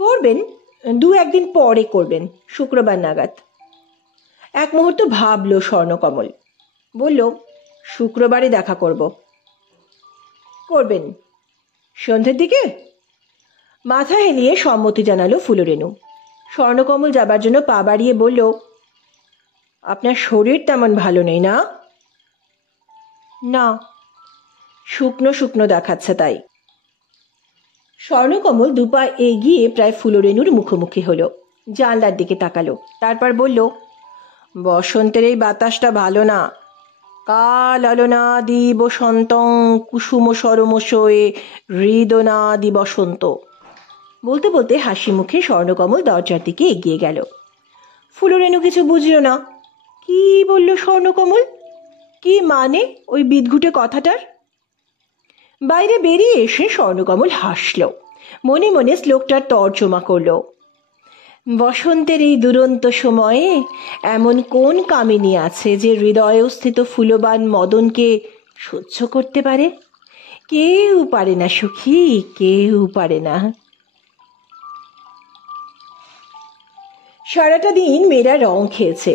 করবেন, দু একদিন পরে করবেন, শুক্রবার নাগাদ। এক মুহূর্ত ভাবলো স্বর্ণকমল। বলল, শুক্রবারই দেখা করব। করবেন সন্ধ্যের দিকে? মাথা হেলিয়ে সম্মতি জানালো ফুলরেনু। স্বর্ণকমল যাবার জন্য পা বাড়িয়ে বলল, আপনার শরীর তেমন ভালো নেই না? না, শুকনো শুকনো দেখাচ্ছে তাই। স্বর্ণকমল দুপা এগিয়ে প্রায় ফুলরেনুর মুখোমুখি হলো, জানলার দিকে তাকালো, তারপর বলল, বসন্তের এই বাতাসটা ভালো না। কাল আলোনাদি বসন্তং কুসুম সরমশয়ে হৃদনাদি বসন্ত। বলতে বলতে হাসি মুখে স্বর্ণকমল দরজার দিকে এগিয়ে গেল। ফুলরেনু কিছু বুঝল না। কি বলল স্বর্ণকমল? কি মানে ওই বিদঘুটে কথাটার? বাইরে বেরিয়ে এসে স্বর্ণকমল হাসল, মনে মনে শ্লোকটার তর্জমা করল। বসন্তের এই দুরন্ত সময়ে এমন কোন কামিনী আছে যে হৃদয়স্থিত ফুলবান মদনকে সহ্য করতে পারে? কেউ পারে না সখী, কেউ পারে না। সারাটা দিন মেয়েরা রং খেয়েছে।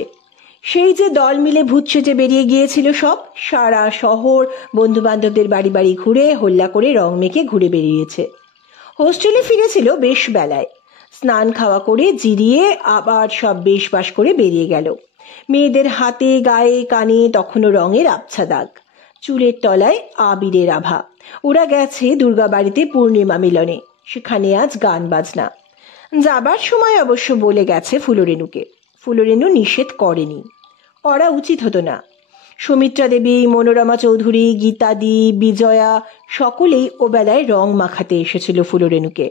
সেই যে দল মিলে ভূত সেজে বেরিয়ে গিয়েছিল সব, সারা শহর বন্ধু বান্ধবদের বাড়ি বাড়ি ঘুরে হল্লা করে রং মেখে ঘুরে বেরিয়েছে। হোস্টেলে ফিরেছিল বেশ বেলায়, স্নান খাওয়া করে জিরিয়ে আবার সব বেশ বাস করে বেরিয়ে গেল। মেয়েদের হাতে গায়ে কানে তখনও রঙের আবছা দাগ, চুলের তলায় আবিরের আভা। ওরা গেছে দুর্গা বাড়িতে পূর্ণিমা মিলনে, সেখানে আজ গান বাজনা। যাবার সময় অবশ্য বলে গেছে ফুলরেনুকে। ফুলরেনু নিষেধ করেনি, করা উচিত হতো না। সুমিত্রা দেবী, মনোরমা চৌধুরী, গীতাদি, বিজয়া সকলেই ও বেলায় রং মাখাতে এসেছিল ফুলরেনুকে।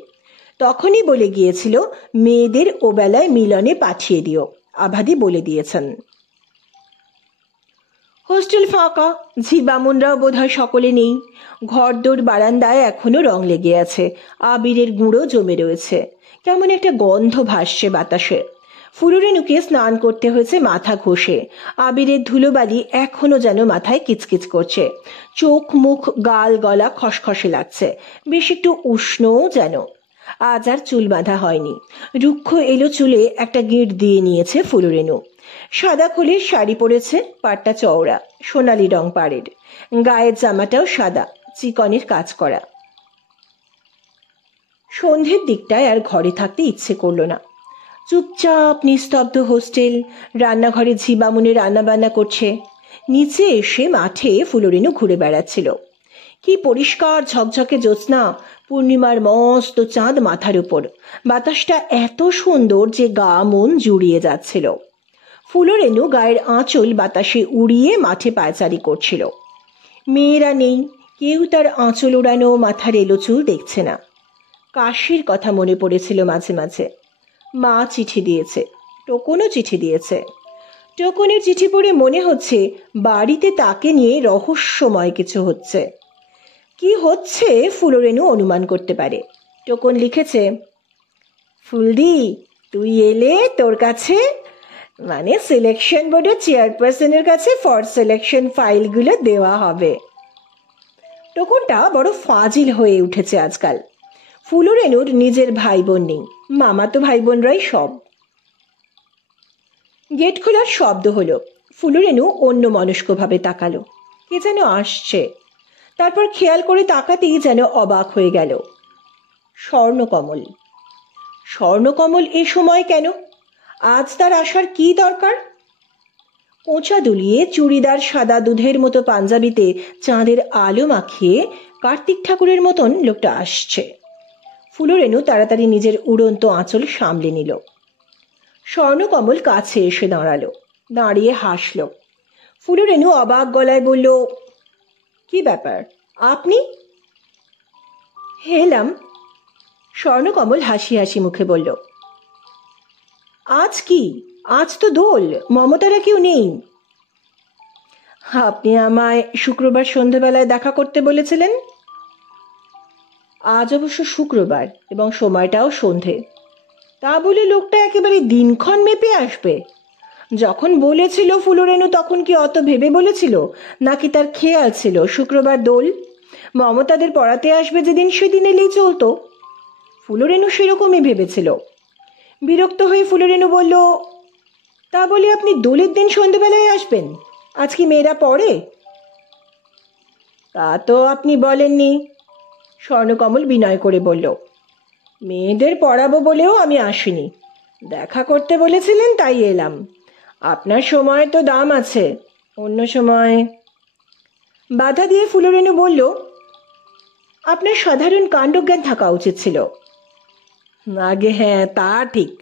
তখনই বলে গিয়েছিল, মেয়েদের ও বেলায় মিলনে পাঠিয়ে দিও, আভাদি বলে দিয়েছেন। হোস্টেল ফাঁকা, ঝি বামুনরাও বোধহয় সকলে নেই। ঘরদোর বারান্দায় এখনো রং লেগে আছে, আবিরের গুঁড়ো জমে রয়েছে, কেমন একটা গন্ধ ভাসছে বাতাসে। ফুলরেনুকে স্নান করতে হয়েছে মাথা ঘষে, আবিরের ধুলোবালি এখনো যেন মাথায় কিচকিচ করছে। চোখ মুখ গাল গলা খসখসে লাগছে, বেশ একটু উষ্ণও যেন। আজ আর চুল বাঁধা হয়নি, রুক্ষ এলো চুলে একটা গিঁট দিয়ে নিয়েছে ফুলরেনু। সাদা খোলের শাড়ি পরেছে, পাটটা চওড়া, সোনালি রং পাড়ের। গায়ের জামাটাও সাদা, চিকনের কাজ করা। সন্ধ্যের দিকটায় আর ঘরে থাকতে ইচ্ছে করলো না। চুপচাপ নিস্তব্ধ হোস্টেল। রান্নাঘরে ঝি বামুনে রান্না বান্না করছে, নিচে এসে মাঠে ফুলরেনু ঘুরে বেড়াচ্ছিল। কি পরিষ্কার ঝকঝকে জ্যোৎস্না, পূর্ণিমার মস্ত চাঁদ মাথার উপর। বাতাসটা এত সুন্দর যে গা মন জুড়িয়ে যাচ্ছিল। ফুলরেনু গায়ের আঁচল বাতাসে উড়িয়ে মাঠে পায়চারি করছিল। মেয়েরা নেই, কেউ তার আঁচল ওড়ানো মাথার এলো চুল দেখছে না। কাশির কথা মনে পড়েছিল মাঝে মাঝে। মা চিঠি দিয়েছে, টোকনও চিঠি দিয়েছে। টোকনের চিঠি পড়ে মনে হচ্ছে বাড়িতে তাকে নিয়ে রহস্যময় কিছু হচ্ছে। কি হচ্ছে ফুলরেনু অনুমান করতে পারে। টোকন লিখেছে, ফুলদি তুই এলে তোর কাছে, মানে সিলেকশন বোর্ডের চেয়ারপারসনের কাছে ফর সিলেকশন ফাইলগুলো দেওয়া হবে। টোকনটা বড় ফাজিল হয়ে উঠেছে আজকাল। ফুলরেনুর নিজের ভাই বোন নেই, মামাতো ভাই বোনরাই সব। গেট খোলার শব্দ হলো। ফুলরেনু অন্য মনস্কভাবে তাকালো, কে যেন আসছে। তারপর খেয়াল করে তাকাতেই যেন অবাক হয়ে গেল। স্বর্ণকমল। স্বর্ণকমল এ সময় কেন? আজ তার আসার কি দরকার? পোঁচা দুলিয়ে চুড়িদার সাদা দুধের মতো পাঞ্জাবিতে চাঁদের আলো মাখিয়ে কার্তিক ঠাকুরের মতন লোকটা আসছে। ফুলরেনু তাড়াতাড়ি নিজের উড়ন্ত আঁচল সামলে নিল। স্বর্ণকমল কাছে এসে দাঁড়ালো, দাঁড়িয়ে হাসল। ফুলরেনু অবাক গলায় বলল, কি ব্যাপার, আপনি? হেলাম। স্বর্ণকমল হাসি হাসি মুখে বলল, আজ কি? আজ তো দোল, মমতারা কেউ নেই। আপনি আমায় শুক্রবার সন্ধ্যাবেলায় দেখা করতে বলেছিলেন। আজ অবশ্য শুক্রবার এবং সময়টাও সন্ধে। তা বলে লোকটা একেবারে দিনক্ষণ মেপে আসবে? যখন বলেছিল ফুলরেনু তখন কি অত ভেবে বলেছিল, নাকি তার খেয়াল ছিল শুক্রবার দোল, মমতাদের পড়াতে আসবে যেদিন সেদিন এলেই চলতো? ফুলরেনু সেরকমই ভেবেছিল। বিরক্ত হয়ে ফুলরেনু বলল, তা বলে আপনি দোলের দিন সন্ধ্যেবেলায় আসবেন? আজ কি মেয়েরা পড়ে? তা তো আপনি বলেননি। স্বর্ণকমল বিনয় করে বলল, মেয়েদের পড়াবো বলেও আমি আসিনি, দেখা করতে বলেছিলেন তাই এলাম। আপনার সময় তো দাম আছে, অন্য সময়। বাধা দিয়ে ফুলরেনু বলল, আপনার সাধারণ কাণ্ডজ্ঞান থাকা উচিত ছিল। আগে হ্যাঁ, তা ঠিক।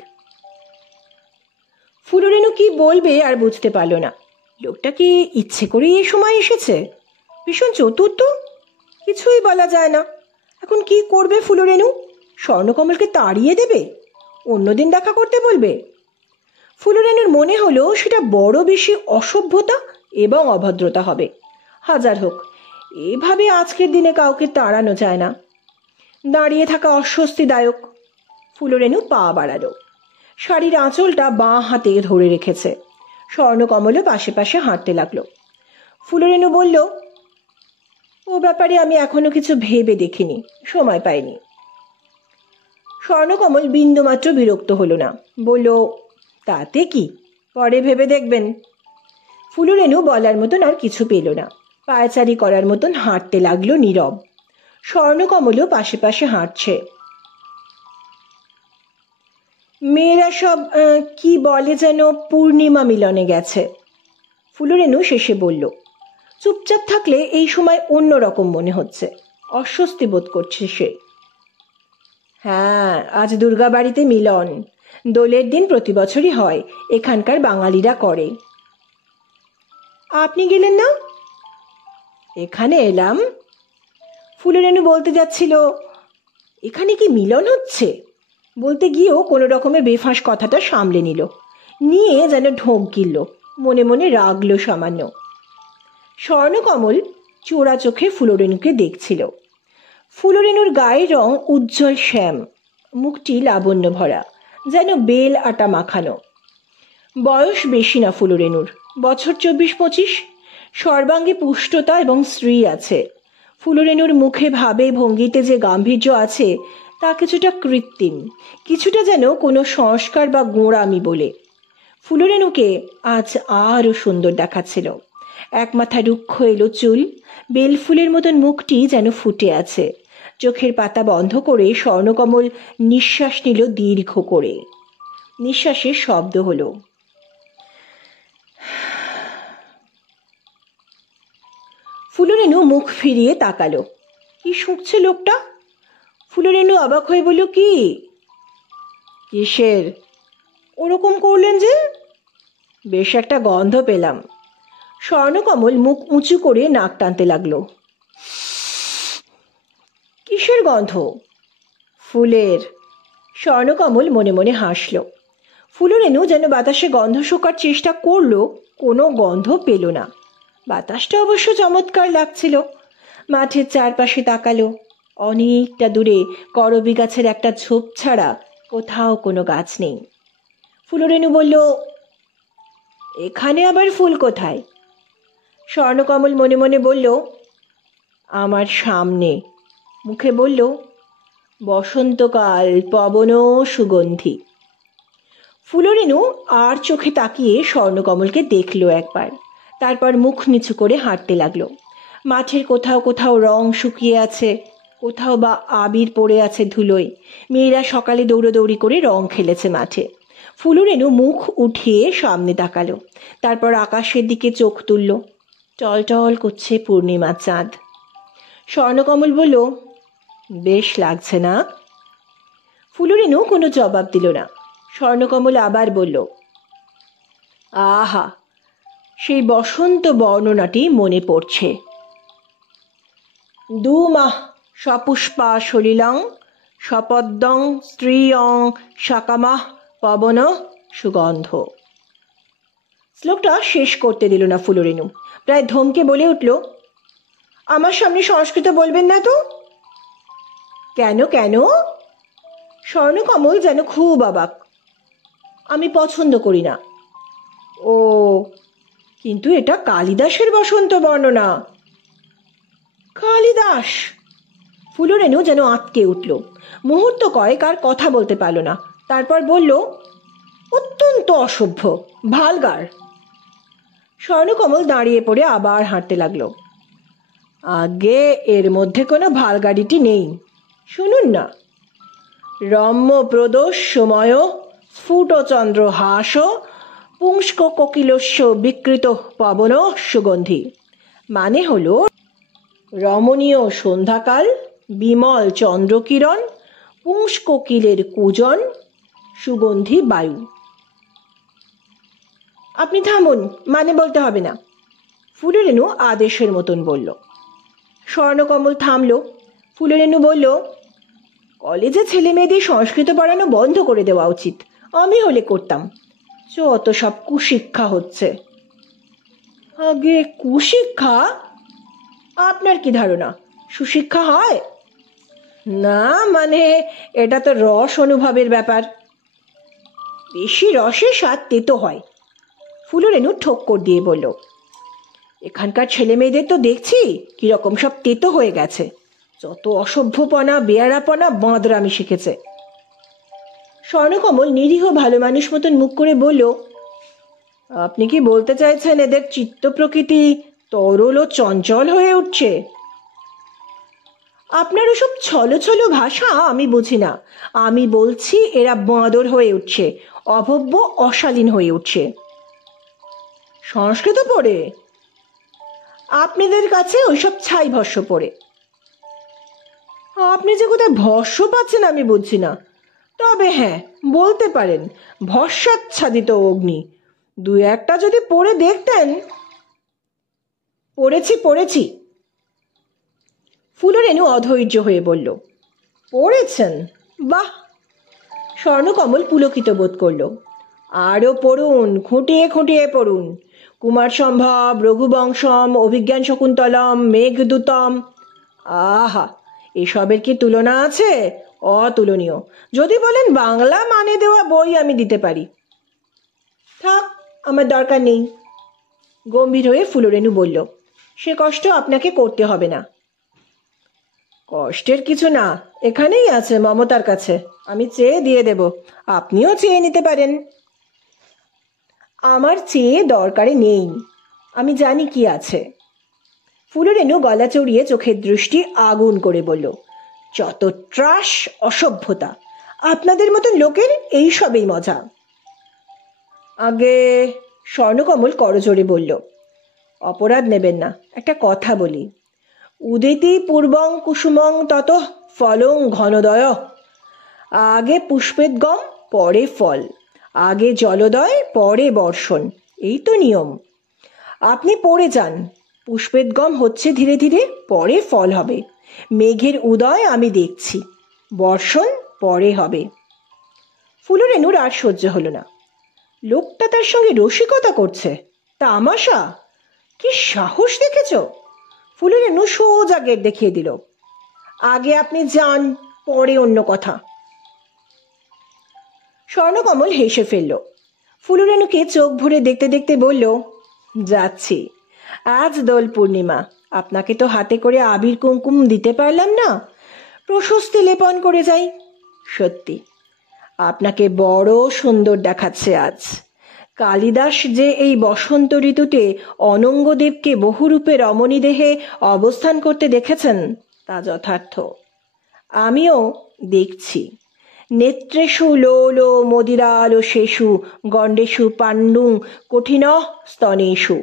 ফুলরেনু কি বলবে আর বুঝতে পারল না। লোকটা কি ইচ্ছে করেই এ সময় এসেছে? ভীষণ চতুর তো, কিছুই বলা যায় না। এখন কি করবে ফুলরেনু? স্বর্ণকমলকে তাড়িয়ে দেবে? অন্যদিন দেখা করতে বলবে? ফুলরেনুর মনে হলো সেটা বড় বেশি অসভ্যতা এবং অভদ্রতা হবে। হাজার হোক, এভাবে আজকের দিনে কাউকে তাড়ানো যায় না। দাঁড়িয়ে থাকা অস্বস্তিদায়ক। ফুলরেনু পা বাড়ালো। শাড়ির আঁচলটা বাঁ হাতে ধরে রেখেছে। স্বর্ণকমলও পাশে পাশে হাঁটতে লাগলো। ফুলরেনু বলল, ও ব্যাপারে আমি এখনো কিছু ভেবে দেখিনি, সময় পাইনি। স্বর্ণকমল বিন্দুমাত্র বিরক্ত হলো না, বলল, তাতে কি, পরে ভেবে দেখবেন। ফুলরেনু বলার মতন আর কিছু পেল না। পায়চারি করার মতন হাঁটতে লাগলো নীরব। স্বর্ণকমলও পাশে পাশে হাঁটছে। মেয়েরা সব কি বলে যেন পূর্ণিমা মিলনে গেছে। ফুলরেনু শেষে বলল। চুপচাপ থাকলে এই সময় অন্যরকম মনে হচ্ছে, অস্বস্তি বোধ করছে সে। হ্যাঁ, আজ দুর্গা বাড়িতে মিলন। দোলের দিন প্রতি বছরই হয়, এখানকার বাঙালিরা করে। আপনি গেলেন না? এখানে এলাম। ফুলরেনু বলতে যাচ্ছিল, এখানে কি মিলন হচ্ছে? বলতে গিয়েও কোনো রকমে বেফাঁস কথাটা সামলে নিয়ে যেন ঢোক গিলল, মনে মনে রাগলো সামান্য। স্বর্ণকমল চোরা চোখে ফুলরেনুকে দেখছিল। ফুলরেনুর গায়ের রং উজ্জ্বল শ্যাম, মুখটি লাবণ্য ভরা, যেন বেল আটা মাখানো। বয়স বেশি না ফুলরেনুর, বছর 24-25। সর্বাঙ্গে পুষ্টতা এবং শ্রী আছে। ফুলরেনুর মুখে ভাবে ভঙ্গিতে যে গাম্ভীর্য আছে তা কিছুটা কৃত্রিম, কিছুটা যেন কোনো সংস্কার বা গোঁড়ামি বলে। ফুলরেনুকে আজ আরও সুন্দর দেখাচ্ছিল। এক মাথা রুক্ষ এলো চুল, বেলফুলের মতন মুখটি যেন ফুটে আছে। চোখের পাতা বন্ধ করে স্বর্ণকমল নিঃশ্বাস নিল দীর্ঘ করে। নিঃশ্বাসের শব্দ হলো। ফুলরেনু মুখ ফিরিয়ে তাকালো। কি শুকছে লোকটা? ফুলরেনু অবাক হয়ে বলল, কি? কিসের? ওরকম করলেন যে? বেশ একটা গন্ধ পেলাম। স্বর্ণকমল মুখ উঁচু করে নাক টানতে লাগলো। কিসের গন্ধ? ফুলের। স্বর্ণকমল মনে মনে হাসল। ফুলরেনু যেন বাতাসে গন্ধ শোকার চেষ্টা করলো, কোনো গন্ধ পেল না। বাতাসটা অবশ্য চমৎকার লাগছিল। মাঠের চারপাশে তাকালো। অনেকটা দূরে করবী গাছের একটা ঝোপ ছাড়া কোথাও কোনো গাছ নেই। ফুলরেনু বলল, এখানে আবার ফুল কোথায়? স্বর্ণকমল মনে মনে বলল, আমার সামনে। মুখে বলল, বসন্তকাল পবন সুগন্ধি। ফুলরেনু আর চোখে তাকিয়ে স্বর্ণকমলকে দেখলো একবার, তারপর মুখ নিচু করে হাঁটতে লাগলো। মাঠের কোথাও কোথাও রং শুকিয়ে আছে, কোথাও বা আবির পড়ে আছে ধুলোয়। মেয়েরা সকালে দৌড়োদৌড়ি করে রং খেলেছে মাঠে। ফুলরেনু মুখ উঠিয়ে সামনে তাকালো, তারপর আকাশের দিকে চোখ তুলল। টলটল করছে পূর্ণিমার চাঁদ। স্বর্ণকমল বলল, বেশ লাগছে না? ফুলরেনু কোনো জবাব দিল না। স্বর্ণকমল আবার বলল, আহা, সেই বসন্ত বর্ণনাটি মনে পড়ছে। 2 মাহ সপুষ্পা সলিলং সপদ্মং স্ত্রিয়ং শাকামাহ পবন সুগন্ধ। শ্লোকটা শেষ করতে দিল না ফুলরেনু, প্রায় ধমকে বলে উঠল, আমার সামনে সংস্কৃত বলবেন না তো। কেন কেন? স্বর্ণকমল যেন খুব অবাক। আমি পছন্দ করি না। ও, কিন্তু এটা কালিদাসের বসন্ত বর্ণনা। কালিদাস? ফুলরেনু যেন আটকে উঠল। মুহূর্ত কয়েক আর কথা বলতে পারল না। তারপর বলল, অত্যন্ত অসভ্য, ভালগার। স্বর্ণকমল দাঁড়িয়ে পড়ে আবার হাঁটতে লাগলো। আগে এর মধ্যে কোনো ভালগারিটি নেই, শুনুন না। রম্য প্রদোষময় স্ফুটচন্দ্র হাস পুংস্ক কোকিলস্য বিকৃত পবন সুগন্ধি। মানে হলো, রমণীয় সন্ধ্যাকাল, বিমল চন্দ্রকিরণ, পুংস কোকিলের কূজন, সুগন্ধি বায়ু। আপনি থামুন, মানে বলতে হবে না। ফুলরেনু আদেশের মতন বলল। স্বর্ণকমল থামল। ফুলরেনু বলল, কলেজে ছেলে মেয়েদের সংস্কৃত পড়ানো বন্ধ করে দেওয়া উচিত। আমি হলে করতাম। যত সব কুশিক্ষা হচ্ছে। আগে কুশিক্ষা? আপনার কি ধারণা সুশিক্ষা হয়? না, মানে এটা তো রস অনুভবের ব্যাপার। বেশি রসের স্বাদ তেতো হয়। ফুলরেনু ঠোক্কর দিয়ে বলল, এখানকার ছেলে মেয়েদের তো দেখছি কিরকম সব তেতো হয়ে গেছে। যত অসভ্যপনা, বেয়ারাপনা, বাঁদরামি শিখেছে। স্বর্ণকমল নিরীহ ভালো মানুষ মতন মুখ করে বলল, আপনি কি বলতে চাইছেন এদের চিত্ত প্রকৃতি তরল ও চঞ্চল হয়ে উঠছে? আপনার ওসব ছলো ছলো ভাষা আমি বুঝি না। আমি বলছি এরা বাঁদর হয়ে উঠছে, অভব্য অশালীন হয়ে উঠছে। সংস্কৃত পড়ে? আপনাদের কাছে ওইসব ছাই ভস্য পড়ে। আপনি যে কোথায় ভস্য পাচ্ছেন আমি বুঝছি না। তবে হ্যাঁ, বলতে পারেন ভস্মাচ্ছাদিত অগ্নি। 2-1টা যদি পড়ে দেখতেন। পড়েছি। ফুলরেনু অধৈর্য হয়ে বলল, পড়েছেন? বাহ! স্বর্ণকমল পুলকিত বোধ করল। আরও পড়ুন, খুঁটিয়ে খুঁটিয়ে পড়ুন। কুমার সম্ভব, রঘুবংশম, অভিজ্ঞান শকুন্তলম, মেঘদূতম। আহা, এসবের কি তুলনা আছে? অতুলনীয়। যদি বলেন বাংলা মানে দেওয়া বই আমি দিতে পারি। থাক, আমার দরকার নেই। গম্ভীর হয়ে ফুলরেনু বলল, সে কষ্ট আপনাকে করতে হবে না। কষ্টের কিছু না, এখানেই আছে মমতার কাছে। আমি চেয়ে দিয়ে দেব, আপনিও চেয়ে নিতে পারেন। আমার চেয়ে দরকারে নেই, আমি জানি কি আছে। ফুলরেনু গলা চড়িয়ে চোখের দৃষ্টি আগুন করে বলল, যত ত্রাস, অসভ্যতা। আপনাদের মতন লোকের এই সবেই মজা। আগে, স্বর্ণকমল করজোড়ে বলল, অপরাধ নেবেন না, একটা কথা বলি। উদিতি পূর্বং কুসুমং তত ফলং ঘনদয়। আগে পুষ্পোদ্গম পরে ফল, আগে জলোদয় পরে বর্ষণ, এই তো নিয়ম। আপনি পড়ে যান, পুষ্পোদ্গম হচ্ছে ধীরে ধীরে, পরে ফল হবে। মেঘের উদয় আমি দেখছি, বর্ষণ পরে হবে। ফুলরেনুর আর সহ্য হলো না। লোকটা তার সঙ্গে রসিকতা করছে, তামাশা! কি সাহস দেখেছ! ফুলরেনু সোজা গেট দেখিয়ে দিল। আগে আপনি যান, পরে অন্য কথা। স্বর্ণকমল হেসে ফেলল। ফুলরেনুকে চোখ ভরে দেখতে দেখতে বলল, যাচ্ছি। আজ দোল পূর্ণিমা, আপনাকে তো হাতে করে আবির কুমকুম দিতে পারলাম না, প্রশস্তি লেপন করে যাই। সত্যি আপনাকে বড় সুন্দর দেখাচ্ছে আজ। কালিদাস যে এই বসন্ত ঋতুতে অনঙ্গদেবকে বহুরূপে রমণী দেহে অবস্থান করতে দেখেছেন তা যথার্থ। আমিও দেখছি। নেত্রেষু লোল মদিরালসেষু গণ্ডেষু পাণ্ডুং কঠিন স্তনেষু।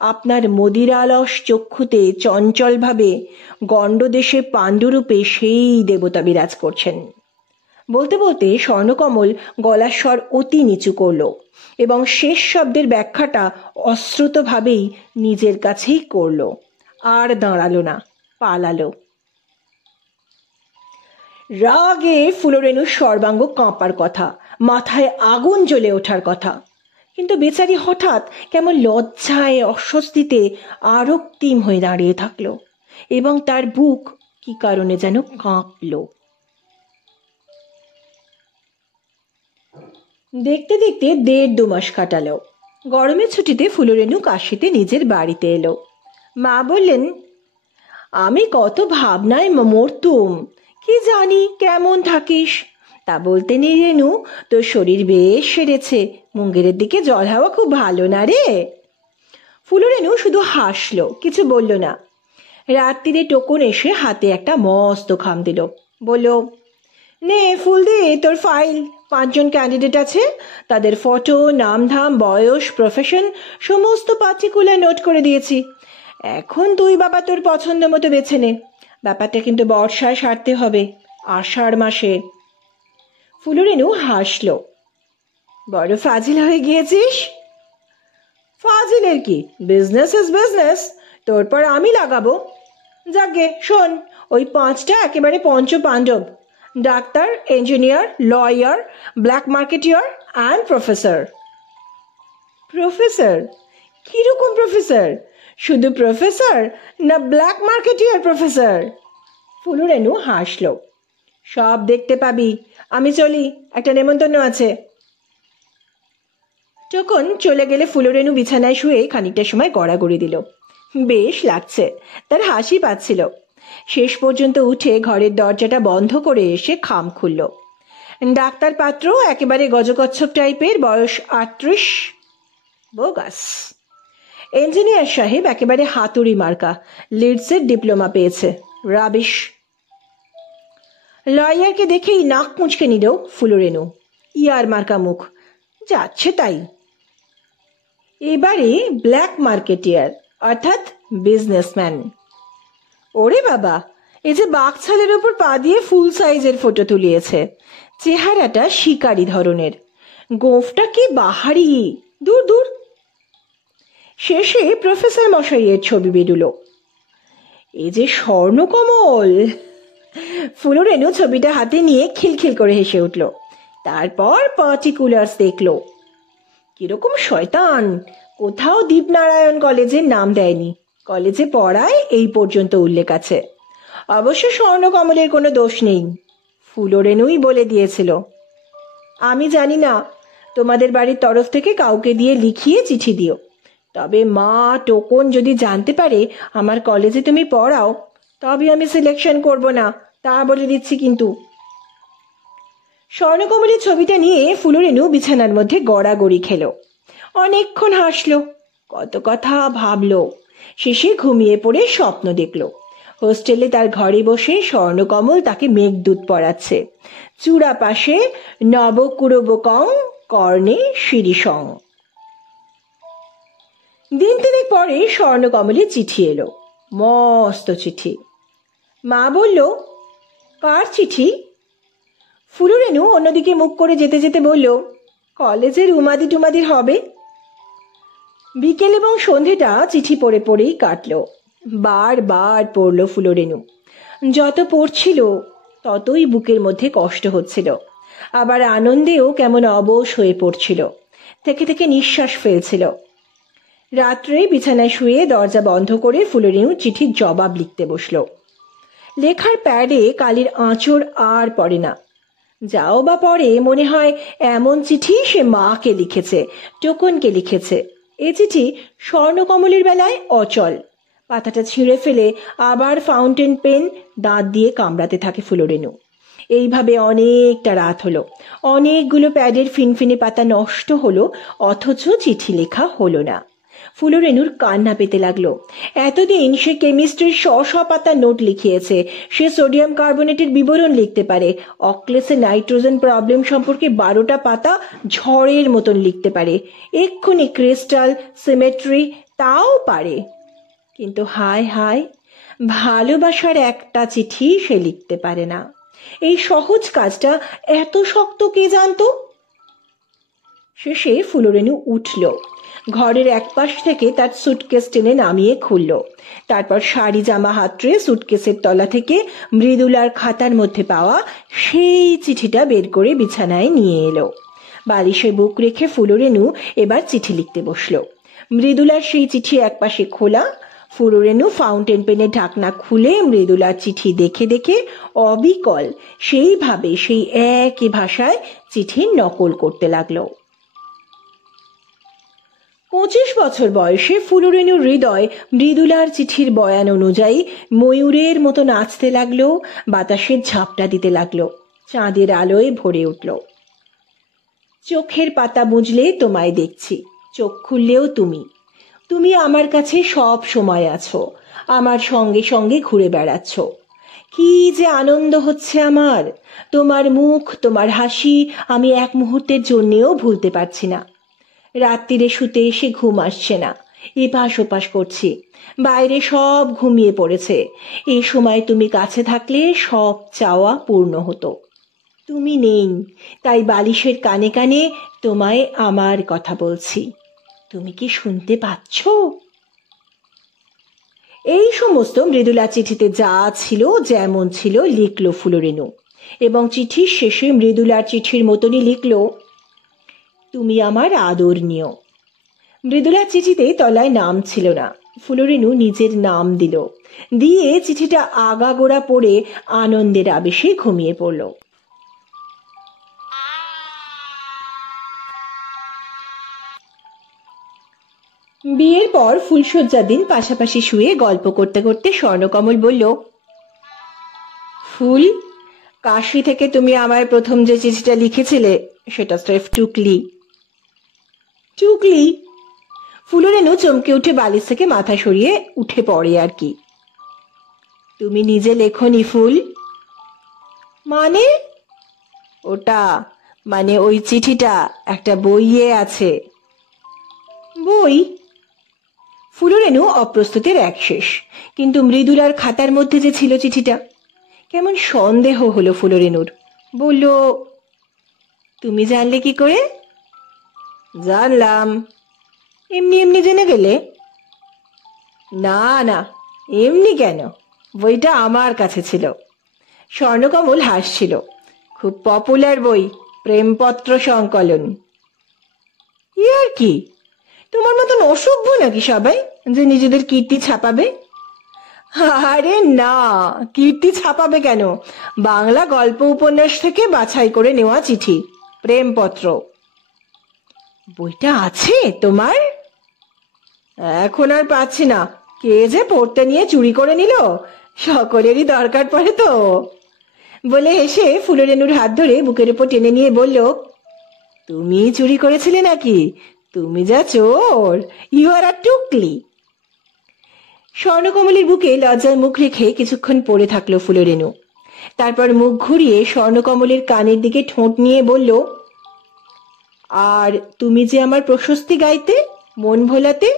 আপনার মদিরালস চক্ষুতে চঞ্চলভাবে গণ্ডদেশে পাণ্ডুরূপে সেই দেবতা বিরাজ করছেন। বলতে বলতে স্বর্ণকমল গলার স্বর অতি নিচু করল এবং শেষ শব্দের ব্যাখ্যাটা অশ্রুতভাবেই নিজের কাছেই করল। আর দাঁড়ালো না, পালালো। রাগে ফুলরেনুর সর্বাঙ্গ কাঁপার কথা, মাথায় আগুন জ্বলে ওঠার কথা, কিন্তু বেচারি হঠাৎ কেমন লজ্জায় অস্বস্তিতে আরক্তিম হয়ে দাঁড়িয়ে থাকলো এবং তার বুক কি কারণে যেন কাঁপল। দেখতে দেখতে 1.5-2 মাস কাটালো। গরমের ছুটিতে ফুলরেনু কাশিতে নিজের বাড়িতে এলো। মা বললেন, আমি কত ভাবনায় মরতুম, কি জানি কেমন থাকিস। তা বলতে নেই রেনু, তোর শরীর বেশ সেরেছে, মুঙ্গেরের দিকে জল হাওয়া খুব ভালো না রে। ফুলরেনু শুধু হাসলো, কিছু বলল না। রাত্রিরে টোকন এসে হাতে একটা মস্ত খাম দিল, বলল, নে ফুল দে তোর ফাইল। 5 জন ক্যান্ডিডেট আছে, তাদের ফটো, নামধাম, বয়স, প্রফেশন সমস্ত পার্টিকুলার নোট করে দিয়েছি। এখন তুই বাবা তোর পছন্দ মতো বেছে নে। ব্যাপারটা কিন্তু বর্ষায় সারতে হবে, আষাঢ় মাসে। ফুলরেনু হাসলো। বড় ফাজিল হয়ে গিয়েছিস। ফাজিলের কি, বিজনেস ইজ বিজনেস, তোর পর আমি লাগাবো। যাকে শোন, ওই 5টা একেবারে পঞ্চ Pandava: doctor, engineer, lawyer, black marketeer and professor. Professor? কিরকম প্রফেসর? শুধু প্রফেসর না ব্ল্যাক মার্কেটিয়ার প্রফেসর? ফুলরেনু হাসলো। সব দেখতে পাবি, আমি চলি, একটা নেমন্তন্ন আছে। টোকন চলে গেলে ফুলরেনু বিছানায় শুয়ে খানিকটা সময় গড়াগড়ি দিল। বেশ লাগছে, তার হাসি পাচ্ছিল। শেষ পর্যন্ত উঠে ঘরের দরজাটা বন্ধ করে এসে খাম খুলল। ডাক্তার পাত্র একেবারে গজকচ্ছপ টাইপের, বয়স 38, বোগাস। ইঞ্জিনিয়ার সাহেব একেবারে হাতুড়ি মার্কা, লিডসের ডিপ্লোমা পেয়েছে, রাবিশ। লয়ারকে দেখেই নাক মুচকে নিল ফুলরেনু, ইয়ার মার্কা মুখ, যাচ্ছে তাই। এবারে ব্ল্যাক মার্কেটিয়ার অর্থাৎ বিজনেসম্যান। ওরে বাবা, এই যে বাঘছালের উপর পা দিয়ে ফুল সাইজের ফটো তুলিয়েছে, চেহারাটা শিকারি ধরনের, গোঁফটা কি বাহারি, দূর দূর। শেষে প্রফেসর মশাইয়ের ছবি বেরুলো। এ যে স্বর্ণকমল! ফুলরেনু ছবিটা হাতে নিয়ে খিলখিল করে হেসে উঠল। তারপর পার্টিকুলার্স দেখলো। কিরকম শয়তান, কোথাও দীপনারায়ণ কলেজের নাম দেয়নি, কলেজে পড়ায় এই পর্যন্ত উল্লেখ আছে। অবশ্য স্বর্ণকমলের কোনো দোষ নেই, ফুলরেনুই বলে দিয়েছিল। আমি জানি না, তোমাদের বাড়ির তরফ থেকে কাউকে দিয়ে লিখিয়ে চিঠি দিও। তবে মা টোকন যদি জানতে পারে আমার কলেজে তুমি পড়াও, তবে আমি সিলেকশন করব না, তা বলে দিচ্ছি কিন্তু। স্বর্ণকমলের ছবিটা নিয়ে ফুলরেনু বিছানার মধ্যে গড়াগড়ি খেল। অনেকক্ষণ হাসলো, কত কথা ভাবলো, শেষে ঘুমিয়ে পড়ে স্বপ্ন দেখল। হোস্টেলে তার ঘরে বসে স্বর্ণকমল তাকে মেঘদূত পড়াচ্ছে। চূড়া পাশে নবকুরবকং কর্ণে শিরিষং। দিন তিনেক পরে স্বর্ণকমলের চিঠি এলো, মস্ত চিঠি। মা বলল, কার চিঠি? ফুলরেনু অন্যদিকে মুখ করে যেতে যেতে বলল, কলেজের উমাদি টুমাদির হবে। বিকেল এবং সন্ধেটা চিঠি পড়ে পড়েই কাটল। বারবার পড়ল ফুলরেনু। যত পড়ছিল ততই বুকের মধ্যে কষ্ট হচ্ছিল, আবার আনন্দেও কেমন অবশ হয়ে পড়ছিল, থেকে থেকে নিঃশ্বাস ফেলছিল। রাত্রে বিছানায় শুয়ে দরজা বন্ধ করে ফুলরেনু চিঠির জবাব লিখতে বসল। লেখার প্যাডে কালির আঁচড় আর পড়ে না। যাও বা পড়ে, মনে হয় এমন চিঠি সে মাকে লিখেছে, টোকনকে লিখেছে। এ চিঠি স্বর্ণকমলের বেলায় অচল। পাতাটা ছিঁড়ে ফেলে আবার ফাউন্টেন পেন দাঁত দিয়ে কামড়াতে থাকে ফুলরেনু। এইভাবে অনেকটা রাত হলো। অনেকগুলো প্যাডের ফিনফিনে পাতা নষ্ট হলো, অথচ চিঠি লেখা হলো না। ফুলরেনুর কান্না পেতে লাগলো। এতদিন সে কেমিস্ট্রির শ পাতা নোট লিখিয়েছে, সে সোডিয়াম কার্বনেটের বিবরণ লিখতে পারে, অক্লেসে নাইট্রোজেন প্রবলেম সম্পর্কে 12টা পাতা ঝড়ের মতন লিখতে পারে, এক্ষুনি ক্রিস্টাল সিমেট্রি তাও পারে। কিন্তু হায় হায়, ভালোবাসার একটা চিঠি সে লিখতে পারে না। এই সহজ কাজটা এত শক্ত কে জানতো? শেষে ফুলরেনু উঠল, ঘরের এক পাশ থেকে তার সুটকেস টেনে নামিয়ে খুলল। তারপর শাড়ি জামা হাতড়ে সুটকেসের তলা থেকে মৃদুলার খাতার মধ্যে পাওয়া সেই চিঠিটা বের করে বিছানায় নিয়ে এলো। বালিশে বুক রেখে ফুলরেনু এবার চিঠি লিখতে বসল। মৃদুলার সেই চিঠি একপাশে খোলা। ফুলরেনু ফাউন্টেন পেনের ঢাকনা খুলে মৃদুলার চিঠি দেখে দেখে অবিকল সেইভাবে সেই একই ভাষায় চিঠির নকল করতে লাগলো। 25 বছর বয়সে ফুলরেনুর হৃদয় মৃদুলার চিঠির বয়ান অনুযায়ী ময়ূরের মতো নাচতে লাগলো, বাতাসের ঝাপটা দিতে লাগলো, চাঁদের আলোয় ভরে উঠল। চোখের পাতা বুঝলে তোমায় দেখছি, চোখ খুললেও তুমি, তুমি আমার কাছে সব সময় আছো, আমার সঙ্গে সঙ্গে ঘুরে বেড়াচ্ছ। কি যে আনন্দ হচ্ছে আমার! তোমার মুখ, তোমার হাসি আমি এক মুহূর্তের জন্যেও ভুলতে পারছি না। রাত্রিরে শুতে এসে ঘুম আসছে না, এপাশ ওপাশ করছি, বাইরে সব ঘুমিয়ে পড়েছে। এই সময় তুমি কাছে থাকলে সব চাওয়া পূর্ণ হতো। তুমি নেই, তাই বালিশের কানে কানে তোমায় আমার কথা বলছি। তুমি কি শুনতে পাচ্ছ? এই সমস্ত মৃদুলা চিঠিতে যা ছিল যেমন ছিল লিখল ফুলরেনু, এবং চিঠির শেষে মৃদুলার চিঠির মতনই লিখল, তুমি আমার আদরণীয়। মৃদুলার চিঠিতে তলায় নাম ছিল না। ফুলরেনু নিজের নাম দিল, দিয়ে চিঠিটা আগাগোড়া পড়ে আনন্দের আবেশে ঘুমিয়ে পড়ল। বিয়ের পর ফুলশয্যার দিন পাশাপাশি শুয়ে গল্প করতে করতে স্বর্ণকমল বলল, ফুল, কাশি থেকে তুমি আমায় প্রথম যে চিঠিটা লিখেছিলে সেটা স্রেফ টুকলি। টুকলি? ফুলরেনু চমকে উঠে বালিশ থেকে মাথা সরিয়ে উঠে পড়ে। আর কি? তুমি নিজে লেখনি ফুল? মানে? ওটা মানে ওই চিঠিটা একটা বইয়ে আছে। বই? ফুলরেনু অপ্রস্তুতের এক শেষ, কিন্তু মৃদুলার খাতার মধ্যে যে ছিল চিঠিটা, কেমন সন্দেহ হলো ফুলরেনুর। বলল, তুমি জানলে কি করে? জানলাম। এমনি এমনি জেনে গেলে? না না, এমনি কেন, বইটা আমার কাছে ছিল। স্বর্ণকমল হাসছিল। খুব পপুলার বই, প্রেমপত্র সংকলন। আর কি, তোমার মতন অসভ্য নাকি সবাই যে নিজেদের কীর্তি ছাপাবে? আরে না, কীর্তি ছাপাবে কেন? বাংলা গল্প উপন্যাস থেকে বাছাই করে নেওয়া চিঠি, প্রেমপত্র। বইটা আছে তোমার? এখন আর পাচ্ছি না, কে যে পড়তে নিয়ে চুরি করে নিল, সকলেরই দরকার পড়ে তো। বলে হেসে ফুলরেনুর হাত ধরে বুকের উপর টেনে নিয়ে বলল, তুমি চুরি করেছিলে নাকি? তুমি যা চোর, ইউ আর আ টুকলি। স্বর্ণকমলের বুকে লজ্জায় মুখ রেখে কিছুক্ষণ পড়ে থাকলো ফুলরেনু। তারপর মুখ ঘুরিয়ে স্বর্ণকমলের কানের দিকে ঠোঁট নিয়ে বলল, আর তুমি যে আমার প্রশস্তি গাইতে, মন ভোলাতে,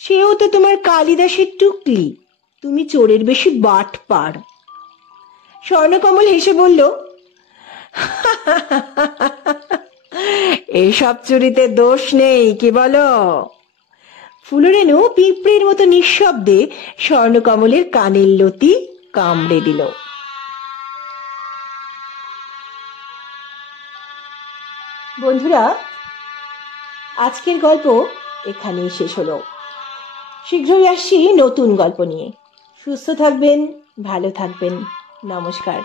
সেও তো তোমার কালিদাসের টুকলি, তুমি চোরের বেশি বাটপার। স্বর্ণকমল হেসে বলল, এসব চুরিতে দোষ নেই, কি বলো? ফুলরেনু পিঁপড়ের মতো নিঃশব্দে স্বর্ণকমলের কানের লতি কামড়ে দিল। বন্ধুরা, আজকের গল্প এখানেই শেষ হলো। শীঘ্রই আসছি নতুন গল্প নিয়ে। সুস্থ থাকবেন, ভালো থাকবেন। নমস্কার।